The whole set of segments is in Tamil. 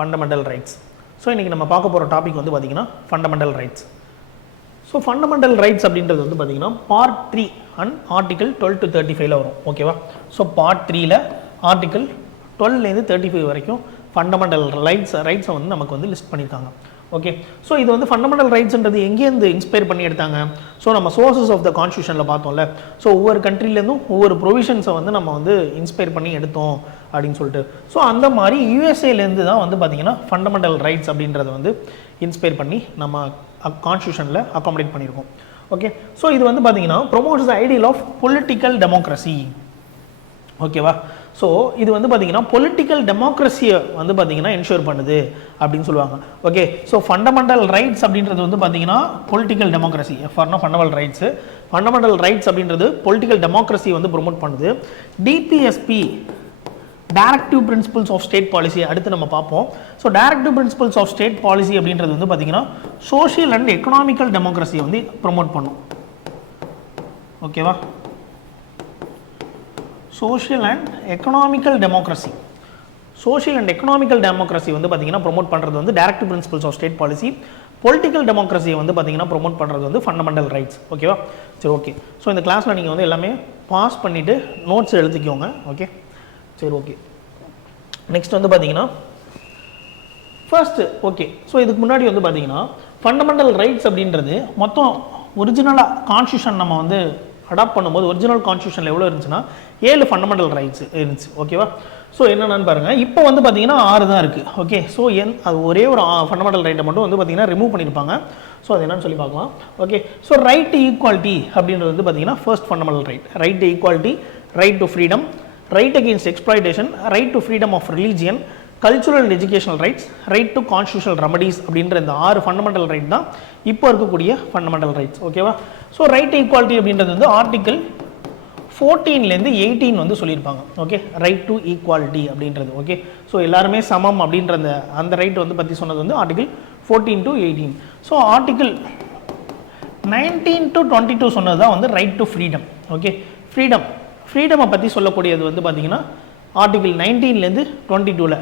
Fundamental rights. ஸோ இன்றைக்கி நம்ம பார்க்க போகிற டாபிக் வந்து பார்த்திங்கன்னா fundamental rights. So fundamental rights அப்படின்றது வந்து பார்த்திங்கன்னா பார்ட் 3 அண்ட் ஆர்டிகல் 12 to 35 வரும். ஓகேவா? ஸோ பார்ட் 3ல் ஆர்டிகல் 12லேருந்து 35 வரைக்கும் ஃபண்டமெண்டல் ரைட்ஸை வந்து நமக்கு வந்து லிஸ்ட் பண்ணியிருக்காங்க. ஓகே, ஸோ இது வந்து ஃபண்டமெண்டல் ரைட்ஸ்ன்றது எங்கேருந்து இன்ஸ்பயர் பண்ணி எடுத்தாங்க? ஸோ நம்ம சோர்சஸ் ஆஃப் த கான்ஸ்டியூஷனில் பார்த்தோம்ல. ஸோ ஒவ்வொரு கண்ட்ரிலேருந்தும் ஒவ்வொரு ப்ரொவிஷன்ஸை வந்து நம்ம வந்து இன்ஸ்பயர் பண்ணி எடுத்தோம் அப்படின்னு சொல்லிட்டு. ஸோ அந்த மாதிரி யூஎஸ்ஏலேருந்து தான் வந்து பார்த்திங்கன்னா ஃபண்டமெண்டல் ரைட்ஸ் அப்படின்றத வந்து இன்ஸ்பயர் பண்ணி நம்ம கான்ஸ்டியூஷனில் அகாமடேட் பண்ணியிருக்கோம். ஓகே, ஸோ இது வந்து பார்த்திங்கன்னா promotes the ideal of political democracy. ஓகேவா? ஸோ இது வந்து பார்த்திங்கன்னா பொலிட்டிக்கல் டெமோக்ரஸியை வந்து பார்த்திங்கன்னா என்ஷூர் பண்ணுது அப்படின்னு சொல்லுவாங்க. ஓகே, ஸோ ஃபண்டமெண்டல் ரைட்ஸ் அப்படின்றது வந்து பார்த்திங்கன்னா பொலிட்டிக்கல் டெமோக்ரஸி, ஃபார்னா ஃபண்டமெண்டல் ரைட்ஸு. ஃபண்டமெண்டல் ரைட்ஸ் அப்படின்றது பொலிட்டிக்கல் டெமோக்ரஸி வந்து ப்ரொமோட் பண்ணுது. DPSP, directive principles of state policy, அடுத்து நம்ம பார்ப்போம். So directive principles of state policy அப்படின்றது வந்து பார்த்திங்கன்னா சோஷியல் அண்ட் எக்கனாமிக்கல் டெமோக்ரஸியை வந்து ப்ரொமோட் பண்ணும். ஓகேவா? Social and economical democracy, social and economical democracy வந்து பார்த்திங்கன்னா ப்ரொமோட் பண்ணுறது வந்து directive principles of state policy. Political டெமோக்ரஸியை வந்து பார்த்திங்கன்னா ப்ரொமோட் பண்ணுறது வந்து ஃபண்டமெண்டல் ரைட்ஸ். ஓகேவா? சரி, ஓகே. ஸோ இந்த கிளாஸில் நீங்கள் வந்து எல்லாமே பாஸ் பண்ணிவிட்டு நோட்ஸ் எழுதிக்கோங்க. ஓகே, சரி, ஓகே. நெக்ஸ்ட் வந்து பார்த்திங்கன்னா ஃபர்ஸ்ட், ஓகே, ஸோ இதுக்கு முன்னாடி வந்து பார்த்திங்கன்னா ஃபண்டமெண்டல் ரைட்ஸ் அப்படின்றது மொத்தம் ஒரிஜினலாக கான்ஸ்டியூஷன் நம்ம வந்து அடாப்ட் பண்ணும்போது ஒரிஜினல் கான்ஸ்டியூஷனில் எவ்வளோ இருந்துச்சுன்னா 7 ஃபண்டமெண்டல் ரைட்ஸ் இருந்துச்சு. ஓகேவா? ஸோ என்னென்னு பாருங்கள், இப்போ வந்து பார்த்தீங்கன்னா 6 தான் இருக்குது. ஓகே, ஸோ அது ஒரே ஒரு ஃபண்டமெண்டல் ரைட்டை மட்டும் வந்து பார்த்தீங்கன்னா ரிமூவ் பண்ணியிருப்பாங்க. ஸோ அது என்னன்னு சொல்லி பார்க்கலாம். Okay, so right to equality அப்படின்றது வந்து பார்த்தீங்கன்னா first fundamental right. Right to equality, right to freedom, right against exploitation, right to freedom of religion, cultural and educational rights, right to constitutional remedies அப்படின்ற இந்த 6 ஃபண்டமெண்டல் ரைட் தான் இப்போ இருக்கக்கூடிய ஃபண்டமெண்டல் ரைட்ஸ். ஓகேவா? ஸோ ரைட் டு ஈக்குவாலிட்டி அப்படின்றது வந்து ஆர்டிகல் 14லேருந்து 18 வந்து சொல்லியிருப்பாங்க. ஓகே, ரைட் டு ஈக்குவாலிட்டி அப்படின்றது. ஓகே, ஸோ எல்லாருமே சமம் அப்படின்ற அந்த ரைட் வந்து பற்றி சொன்னது வந்து article 14 to 18. So article 19 to 22 சொன்னது தான் வந்து ரைட் டு ஃப்ரீடம். ஓகே, ஃப்ரீடமை பற்றி சொல்லக்கூடியது வந்து பார்த்திங்கன்னா ஆர்டிகல் 19லேருந்து 22ல்,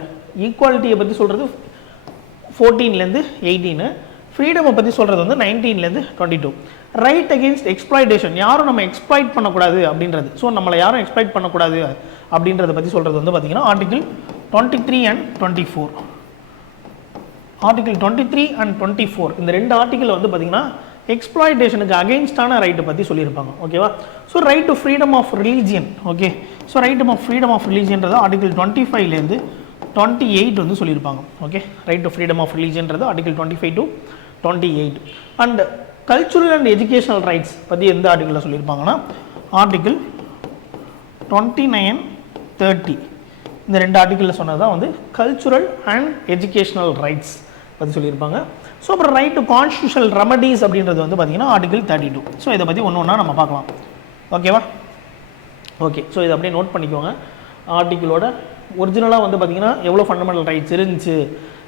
ஈக்குவாலிட்டியை பற்றி சொல்கிறது 14லேருந்து 18, ஃப்ரீடமை பற்றி சொல்கிறது வந்து 19லேருந்து 22. ரைட் அகெயின்ஸ்ட் எக்ஸ்ப்ளாய்டேஷன், யாரும் நம்ம எக்ஸ்ப்ளாய்ட் பண்ணக்கூடாது அப்படின்றது. ஸோ நம்மளை யாரும் எக்ஸ்ப்ளாய்ட் பண்ணக்கூடாது அப்படின்றத பற்றி சொல்கிறது வந்து பார்த்திங்கன்னா ஆர்டிகல் 23 and 24. ஆர்டிகல் 23 and 24 இந்த 2 ஆர்டிகல் வந்து பார்த்திங்கன்னா எக்ஸ்ப்ளாய்டேஷனுக்கு அகெயின்ஸ்டான ரைட்டை பற்றி சொல்லியிருப்பாங்க. ஓகேவா? So right to freedom of religion. Okay, so right to freedom of ரிலீஜியன்றது ஆர்டிகல் 25லேருந்து 28 வந்து சொல்லியிருப்பாங்க. Okay, right to freedom of ரிலீஜியன்றது article 25 to 28. And cultural and educational rights பற்றி எந்த ஆர்டிகலில் சொல்லியிருப்பாங்கன்னா ஆர்டிகல் 29, 30 இந்த 2 ஆர்டிகலில் சொன்னது தான் வந்து கல்ச்சுரல் அண்ட் எஜுகேஷனல் ரைட்ஸ் பற்றி சொல்லியிருப்பாங்க. ஸோ அப்புறம் ரைட் டு கான்ஸ்டியூஷனல் ரெமடிஸ் அப்படின்றது வந்து பார்த்திங்கன்னா ஆர்டிகல் 32. ஸோ இதை பற்றி ஒன்று ஒன்றா நம்ம பார்க்கலாம். ஓகேவா? ஓகே, ஸோ இதை அப்படியே நோட் பண்ணிக்கோங்க. ஆர்டிகிளோட ஒரிஜினலாக வந்து பார்த்திங்கன்னா எவ்வளோ ஃபண்டமெண்டல் ரைட்ஸ் இருந்துச்சு,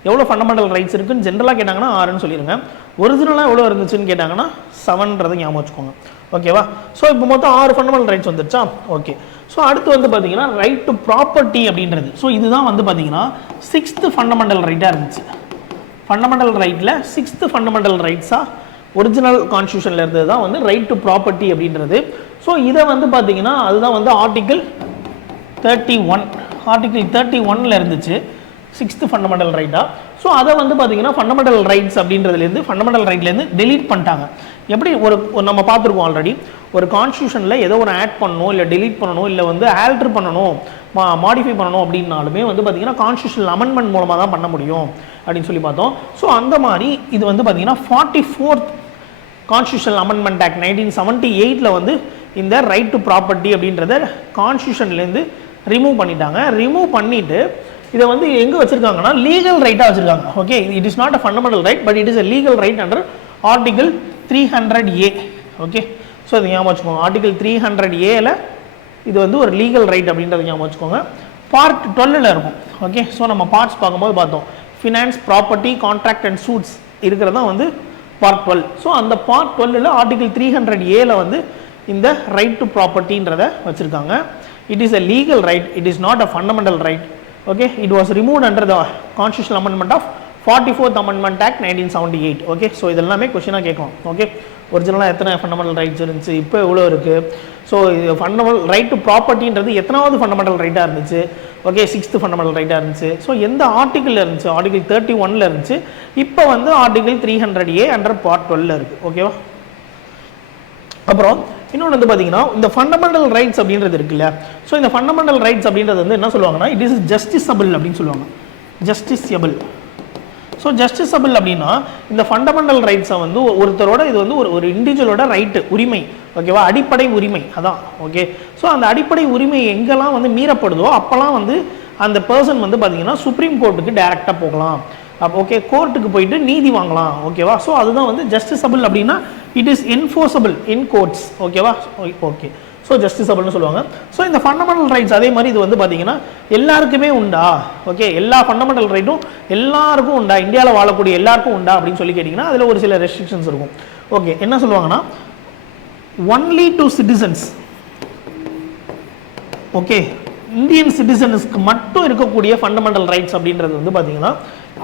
எவ்வளோ ஃபண்டமெண்டல் ரைட்ஸ் இருக்குன்னு ஜென்ரலாக கேட்டாங்கன்னா 6ன்னு சொல்லிடுங்க. ஒரிஜினலாக எவ்வளோ இருந்துச்சுன்னு கேட்டாங்கன்னா 7ன்றதை ஞாபகம் வச்சுக்கோங்க. ஓகேவா? ஸோ இப்போ மொத்தம் 6 ஃபண்டமெண்டல் ரைட்ஸ் வந்துருச்சா? ஓகே, ஸோ அடுத்து வந்து பார்த்தீங்கன்னா ரைட் டு ப்ராப்பர்ட்டி அப்படின்றது. ஸோ இதுதான் வந்து பார்த்தீங்கன்னா 6th ஃபண்டமெண்டல் ரைட்டாக இருந்துச்சு. ஃபண்டமெண்டல் ரைட்டில் 6th ஃபண்டமெண்டல் ரைட்ஸாக ஒரிஜினல் கான்ஸ்டியூஷனில் இருந்தது தான் வந்து ரைட் டு ப்ராப்பர்ட்டி அப்படின்றது. ஸோ இதை வந்து பார்த்தீங்கன்னா அதுதான் வந்து ஆர்டிகல் 31, ஆர்டிகல் 31ல் இருந்துச்சு 6th ஃபண்டமெண்டல் ரைட்டாக. ஸோ அதை வந்து பார்த்தீங்கன்னா ஃபண்டமெண்டல் ரைட்ஸ் அப்படின்றதுலேருந்து ஃபண்டமெண்டல் ரைட்லேருந்து டெலீட் பண்ணிட்டாங்க. எப்படி ஒரு நம்ம பார்த்துருக்கோம் ஆல்ரெடி, ஒரு கான்ஸ்டியூஷனில் ஏதோ ஒரு ஆட் பண்ணணும், இல்லை டெலீட் பண்ணணும், இல்லை வந்து ஆல்டர் பண்ணணும், மாடிஃபை பண்ணணும் அப்படின்னாலுமே வந்து பார்த்திங்கன்னா கான்ஸ்டியூஷனல் அமெண்ட்மெண்ட் மூலமாக தான் பண்ண முடியும் அப்படின்னு சொல்லி பார்த்தோம். ஸோ அந்த மாதிரி இது வந்து பார்த்திங்கன்னா 44th கான்ஸ்டியூஷனல் அமெண்ட்மெண்ட் ஆக்ட் 1978ல் வந்து இந்த ரைட் டு ப்ராப்பர்ட்டி அப்படின்றத கான்ஸ்டியூஷன்லேருந்து ரிமூவ் பண்ணிட்டாங்க. ரிமூவ் பண்ணிவிட்டு இதை வந்து எங்கே வச்சுருக்காங்கன்னா லீகல் ரைட்டாக வச்சுருக்காங்க. Okay, it is not a fundamental right, but it is a legal right under article 300A. Okay, so இது ஞாபகம் வச்சுக்கோங்க. ஆர்டிகல் 300Aல இது வந்து ஒரு லீகல் ரைட் அப்படின்றத ஞாபகம் வச்சுக்கோங்க. பார்ட் 12ல் இருக்கும். ஓகே, ஸோ நம்ம பார்ட்ஸ் பார்க்கும்போது பார்த்தோம் finance, property, contract and suits இருக்கிறதா வந்து பார்ட் 12. ஸோ அந்த பார்ட் 12ல் ஆர்டிகல் 300Aல வந்து இந்த ரைட் டு ப்ராப்பர்ட்டின்றதை வச்சுருக்காங்க. It is a legal right, it is not a fundamental right. Okay, it was removed under the constitutional amendment of 44th Amendment Act 1978. Okay, so இதெல்லாமே கொஸ்டினாக கேட்கும். ஓகே, ஒரிஜினலாக எத்தனை ஃபண்டமெண்டல் ரைட்ஸ் இருந்துச்சு, இப்போ எவ்வளோ இருக்குது, ஸோ இது ஃபண்டமெண்டல் ரைட் டு ப்ராப்பர்ட்டின்றது எத்தனாவது ஃபண்டமெண்டல் ரைட்டாக இருந்துச்சு, ஓகே 6th ஃபண்டமெண்டல் ரைட்டாக இருந்துச்சு, ஸோ எந்த ஆர்டிக்கிளில் இருந்துச்சு, ஆர்டிகிள் 31 இருந்துச்சு, இப்போ வந்து ஆர்டிகிள் 300A அண்டர் பார்ட் 12 இருக்குது. ஓகேவா, அப்புறம் இன்னொன்று வந்து பார்த்தீங்கன்னா இந்த ஃபண்டமெண்டல் ரைட்ஸ் அப்படின்றது இருக்குல்ல, ஸோ இந்த ஃபண்டமெண்டல் ரைட்ஸ் அப்படின்றது வந்து என்ன சொல்லுவாங்கன்னா இட் இஸ் ஜஸ்டிஸபிள் அப்படின்னு சொல்லுவாங்க. ஜஸ்டிஸபிள். ஸோ ஜஸ்டிஸபிள் அப்படின்னா இந்த ஃபண்டமெண்டல் ரைட்ஸை வந்து ஒருத்தரோட இது வந்து ஒரு இண்டிவிஜுவலோட ரைட்டு, உரிமை, ஓகேவா, அடிப்படை உரிமை அதான். ஓகே, ஸோ அந்த அடிப்படை உரிமை எங்கெல்லாம் வந்து மீறப்படுதோ அப்போல்லாம் வந்து அந்த பர்சன் வந்து பார்த்தீங்கன்னா சுப்ரீம் கோர்ட்டுக்கு டைரெக்டாக போகலாம். ஓகே, கோர்ட்டுக்கு போயிட்டு நீதி வாங்கலாம். ஓகேவா, ஸோ அதுதான் வந்து ஜஸ்டிஸபிள் அப்படின்னா it is enforceable in courts. ஓகேவா, ஓகே, ஸோ ஜஸ்டிஸபிள்னு சொல்லுவாங்க. ஸோ இந்த ஃபண்டமெண்டல் ரைட்ஸ் அதே மாதிரி இது வந்து பார்த்தீங்கன்னா எல்லாருக்குமே உண்டா, ஓகே, எல்லா ஃபண்டமெண்டல் ரைட்டும் எல்லாருக்கும் உண்டா, இந்தியாவில் வாழக்கூடிய எல்லாருக்கும் உண்டா அப்படின்னு சொல்லி கேட்டிங்கன்னா அதில் ஒரு சில ரெஸ்ட்ரிக்ஷன்ஸ் இருக்கும். ஓகே, என்ன சொல்லுவாங்கன்னா only to citizens. Okay, Indian சிட்டிசன்ஸ்க்கு மட்டும் இருக்கக்கூடிய ஃபண்டமெண்டல் ரைட்ஸ் அப்படின்றது வந்து பார்த்தீங்கன்னா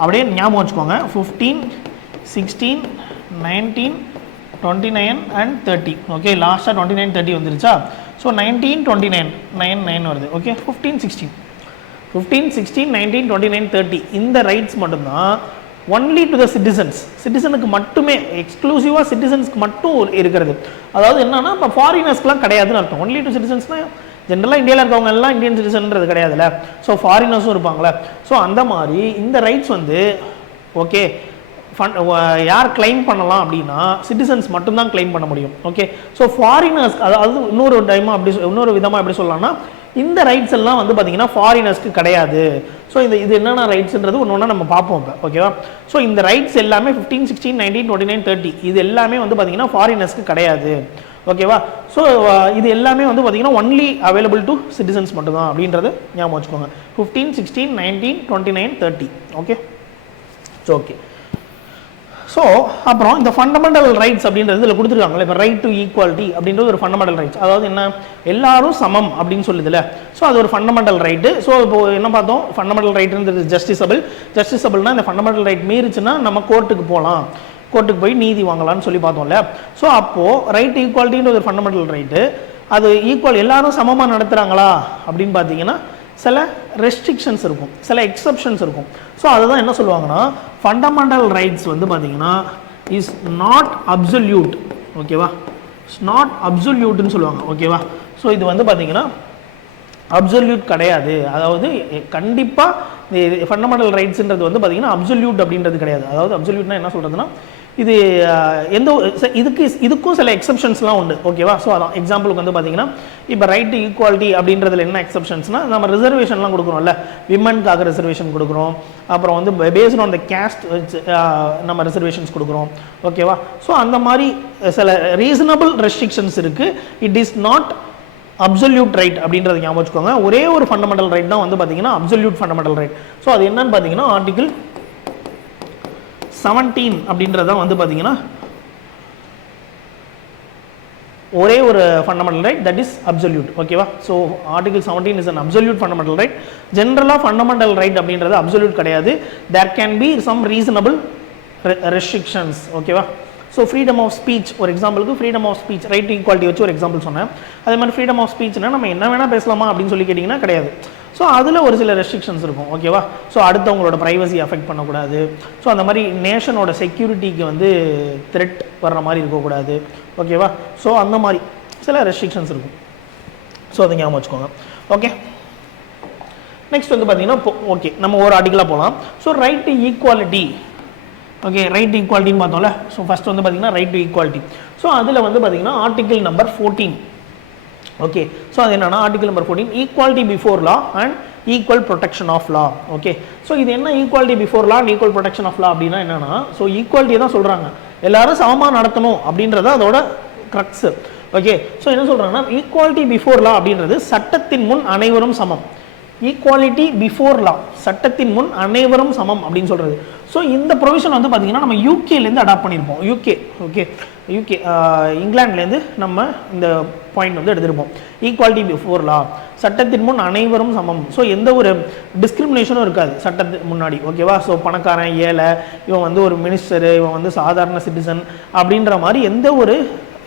அப்படியே ஞாபகம் வச்சுக்கோங்க. 15, 16, 19, 29 and 30. ஓகே, லாஸ்ட்டாக 29, 30 வந்துருச்சா, ஸோ 19, 29, 9 வருது. ஓகே, 15, 16, 19, 29, 30 இந்த ரைட்ஸ் மட்டும்தான் ஒன்லி டு த சிட்டிசன்ஸ், சிட்டிசனுக்கு மட்டுமே, எக்ஸ்க்ளூசிவாக சிட்டிசன்ஸ்க்கு மட்டும் இருக்கிறது. அதாவது என்னன்னா இப்போ ஃபாரினர்ஸ்க்குலாம் கிடையாதுன்னு அர்த்தம். ஒன்லி டு சிட்டிசன்ஸ்னால் ஜென்ரலாக இந்தியாவில் இருக்கவங்க எல்லாம் இந்தியன் சிட்டிசன்ன்றது கிடையாதுல்ல, ஸோ ஃபாரினர்ஸும் இருப்பாங்களே. ஸோ அந்த மாதிரி இந்த ரைட்ஸ் வந்து ஓகே யார் கிளைம் பண்ணலாம் அப்படின்னா சிட்டிசன்ஸ் மட்டும்தான் கிளைம் பண்ண முடியும். ஓகே, ஸோ ஃபாரினர்ஸ் அதாவது இன்னொரு விதமாக எப்படி சொல்லலாம்னா இந்த ரைட்ஸ் எல்லாம் வந்து பார்த்தீங்கன்னா ஃபாரினர்ஸ்க்கு கிடையாது. ஸோ இது என்னென்ன ரைட்ஸ்ன்றது ஒன்று ஒன்றா நம்ம பார்ப்போம் இப்போ. ஓகேவா, ஸோ இந்த ரைட்ஸ் எல்லாமே 15, 16, 19, 29, 30 இது எல்லாமே வந்து பார்த்தீங்கன்னா ஃபாரினர்ஸ்க்கு கிடையாது. ஓகேவா, ஸோ இது எல்லாமே வந்து பார்த்தீங்கன்னா ஒன்லி அவைலபிள் டு சிட்டிசன்ஸ் மட்டும்தான் அப்படின்றது ஞாபகம் வச்சுக்கோங்க. 15, 16, 19, 29, 30. ஓகே, ஸோ ஓகே, ஸோ அப்புறம் இந்த ஃபண்டமெண்டல் ரைட்ஸ் அப்படின்றது இதில் கொடுத்துருக்காங்களே, இப்போ ரைட் டு ஈக்குவாலிட்டி அப்படின்றது ஒரு ஃபண்டமெண்டல் ரைட்ஸ், அதாவது என்ன எல்லாரும் சமம் அப்படின்னு சொல்லுதுல, ஸோ அது ஒரு ஃபண்டமெண்டல் ரைட்டு. ஸோ இப்போ என்ன பார்த்தோம், ஃபண்டமெண்டல் ரைட்டுன்றது ஜஸ்டிஸபிள்னா இந்த ஃபண்டமெண்டல் ரைட் மீறிச்சுன்னா நம்ம கோர்ட்டுக்கு போகலாம், கோர்ட்டுக்கு போய் நீதி வாங்கலாம்னு சொல்லி பார்த்தோம்ல. ஸோ அப்போது ரைட் ஈக்குவாலிட்டின்ற ஒரு ஃபண்டமெண்டல் ரைட்டு, அது ஈக்குவல் எல்லாரும் சமமாக நடத்துகிறாங்களா அப்படின்னு பார்த்தீங்கன்னா சில ரெஸ்ட்ரிக்ஷன்ஸ் இருக்கும், சில எக்ஸப்ஷன்ஸ் இருக்கும். ஸோ அதுதான் என்ன சொல்லுவாங்கன்னா ஃபண்டமெண்டல் ரைட்ஸ் வந்து பார்த்தீங்கன்னா இஸ் நாட் அப்சல்யூட். ஓகேவா, இட்ஸ் நாட் அப்சல்யூட்னு சொல்லுவாங்க. ஓகேவா, ஸோ இது வந்து பார்த்தீங்கன்னா அப்சல்யூட் கிடையாது. அதாவது கண்டிப்பாக இந்த ஃபண்டமெண்டல் ரைட்ஸ்ன்றது வந்து பார்த்தீங்கன்னா அப்சல்யூட் அப்படின்றது கிடையாது. அதாவது அப்சல்யூட்னா என்ன சொல்கிறதுனா இது எந்த இதுக்கும் சில எக்ஸப்ஷன்ஸ்லாம் உண்டு. ஓகேவா, ஸோ அதான் எக்ஸாம்பிளுக்கு வந்து பார்த்தீங்கன்னா இப்போ ரைட் டு ஈக்குவாலிட்டி அப்படின்றதுல என்ன எக்ஸப்ஷன்ஸ்னால் நம்ம ரிசர்வேஷன்லாம் கொடுக்குறோம்ல, விமனுக்காக ரிசர்வேஷன் கொடுக்குறோம், அப்புறம் வந்து பேஸ்ட் ஆன் த கேஸ்ட் நம்ம ரிசர்வேஷன்ஸ் கொடுக்குறோம். ஓகேவா, ஸோ அந்த மாதிரி சில ரீசனபிள் ரெஸ்ட்ரிக்ஷன்ஸ் இருக்குது. It is not absolute right அப்படின்றத ஞாபகம் வச்சுக்கோங்க. ஒரே ஒரு ஃபண்டமெண்டல் ரைட் தான் வந்து பார்த்தீங்கன்னா அப்சல்யூட் ஃபண்டமெண்டல் ரைட். ஸோ அது என்னன்னு பார்த்தீங்கன்னா ஆர்டிகிள் 17 அப்படின்றதான் வந்து பார்த்தீங்கன்னா ஒரே ஒரு fundamental right that is absolute. ஓகேவா, so article 17 is an absolute fundamental right. ஜென்ரலாக ஃபண்டமெண்டல் ரைட் அப்படின்றது அப்சல்யூட் கிடையாது. There can be some reasonable restrictions. ஓகேவா, ஸோ ஃப்ரீடம் ஆஃப் ஸ்பீச் ஒரு எக்ஸாம்பிளுக்கு freedom of speech right to equality வச்சு ஒரு எக்ஸாம்பிள் சொன்னேன். அதே மாதிரி ஃப்ரீடம் ஆஃப் ஸ்பீச்னா நம்ம என்ன வேணால் பேசலாமா அப்படின்னு சொல்லி கேட்டிங்கன்னா கிடையாது. ஸோ அதில் ஒரு சில ரெஸ்ட்ரிக்ஷன்ஸ் இருக்கும். ஓகேவா, ஸோ அடுத்தவங்களோட ப்ரைவசி அஃபெக்ட் பண்ணக்கூடாது, ஸோ அந்த மாதிரி நேஷனோட செக்யூரிட்டிக்கு வந்து த்ரெட் வர்ற மாதிரி இருக்கக்கூடாது. ஓகேவா, ஸோ அந்த மாதிரி சில ரெஸ்ட்ரிக்ஷன்ஸ் இருக்கும். ஸோ அதை ஞாபகம் வச்சுக்கோங்க. ஓகே, நெக்ஸ்ட் வந்து பார்த்தீங்கன்னா ஓகே நம்ம ஒரு ஆர்டிக்கலாக போகலாம். So right to equality. Okay, right to ஈக்குவாலிட்டின்னு பார்த்தோம்ல. ஸோ ஃபஸ்ட் வந்து பார்த்தீங்கன்னா ரைட் டு ஈக்குவாலிட்டி. ஸோ அதில் வந்து பார்த்தீங்கன்னா ஆர்டிகிள் நம்பர் 14. ஓகே, ஸோ அது என்னன்னா article number 14 equality before law and equal protection of law. Okay, so இது என்ன equality before law and equal protection of law அப்படின்னா என்னன்னா, ஸோ ஈக்குவாலிட்டியை தான் சொல்கிறாங்க, எல்லாரும் சமமாக நடத்தணும் அப்படின்றத அதோட க்ரக்ஸு. ஓகே, ஸோ என்ன சொல்கிறாங்கன்னா ஈக்குவாலிட்டி பிஃபோர் லா அப்படின்றது சட்டத்தின் முன் அனைவரும் சமம். ஈக்குவாலிட்டி பிஃபோர் லா, சட்டத்தின் முன் அனைவரும் சமம் அப்படின்னு சொல்கிறது. ஸோ இந்த ப்ரொவிஷன் வந்து பார்த்திங்கன்னா நம்ம யூகேலேருந்து அடாப்ட் பண்ணியிருப்போம். யூகே இங்கிலாந்துலேருந்து நம்ம இந்த பாயிண்ட் வந்து எடுத்திருப்போம். ஈக்குவாலிட்டி பிஃபோர் லா, சட்டத்தின் முன் அனைவரும் சமம். ஸோ எந்த ஒரு டிஸ்கிரிமினேஷனும் இருக்காது சட்டத்துக்கு முன்னாடி. ஓகேவா? ஸோ பணக்காரன், ஏழை, இவன் வந்து ஒரு மினிஸ்டரு, இவன் வந்து சாதாரண சிட்டிசன் அப்படின்ற மாதிரி எந்த ஒரு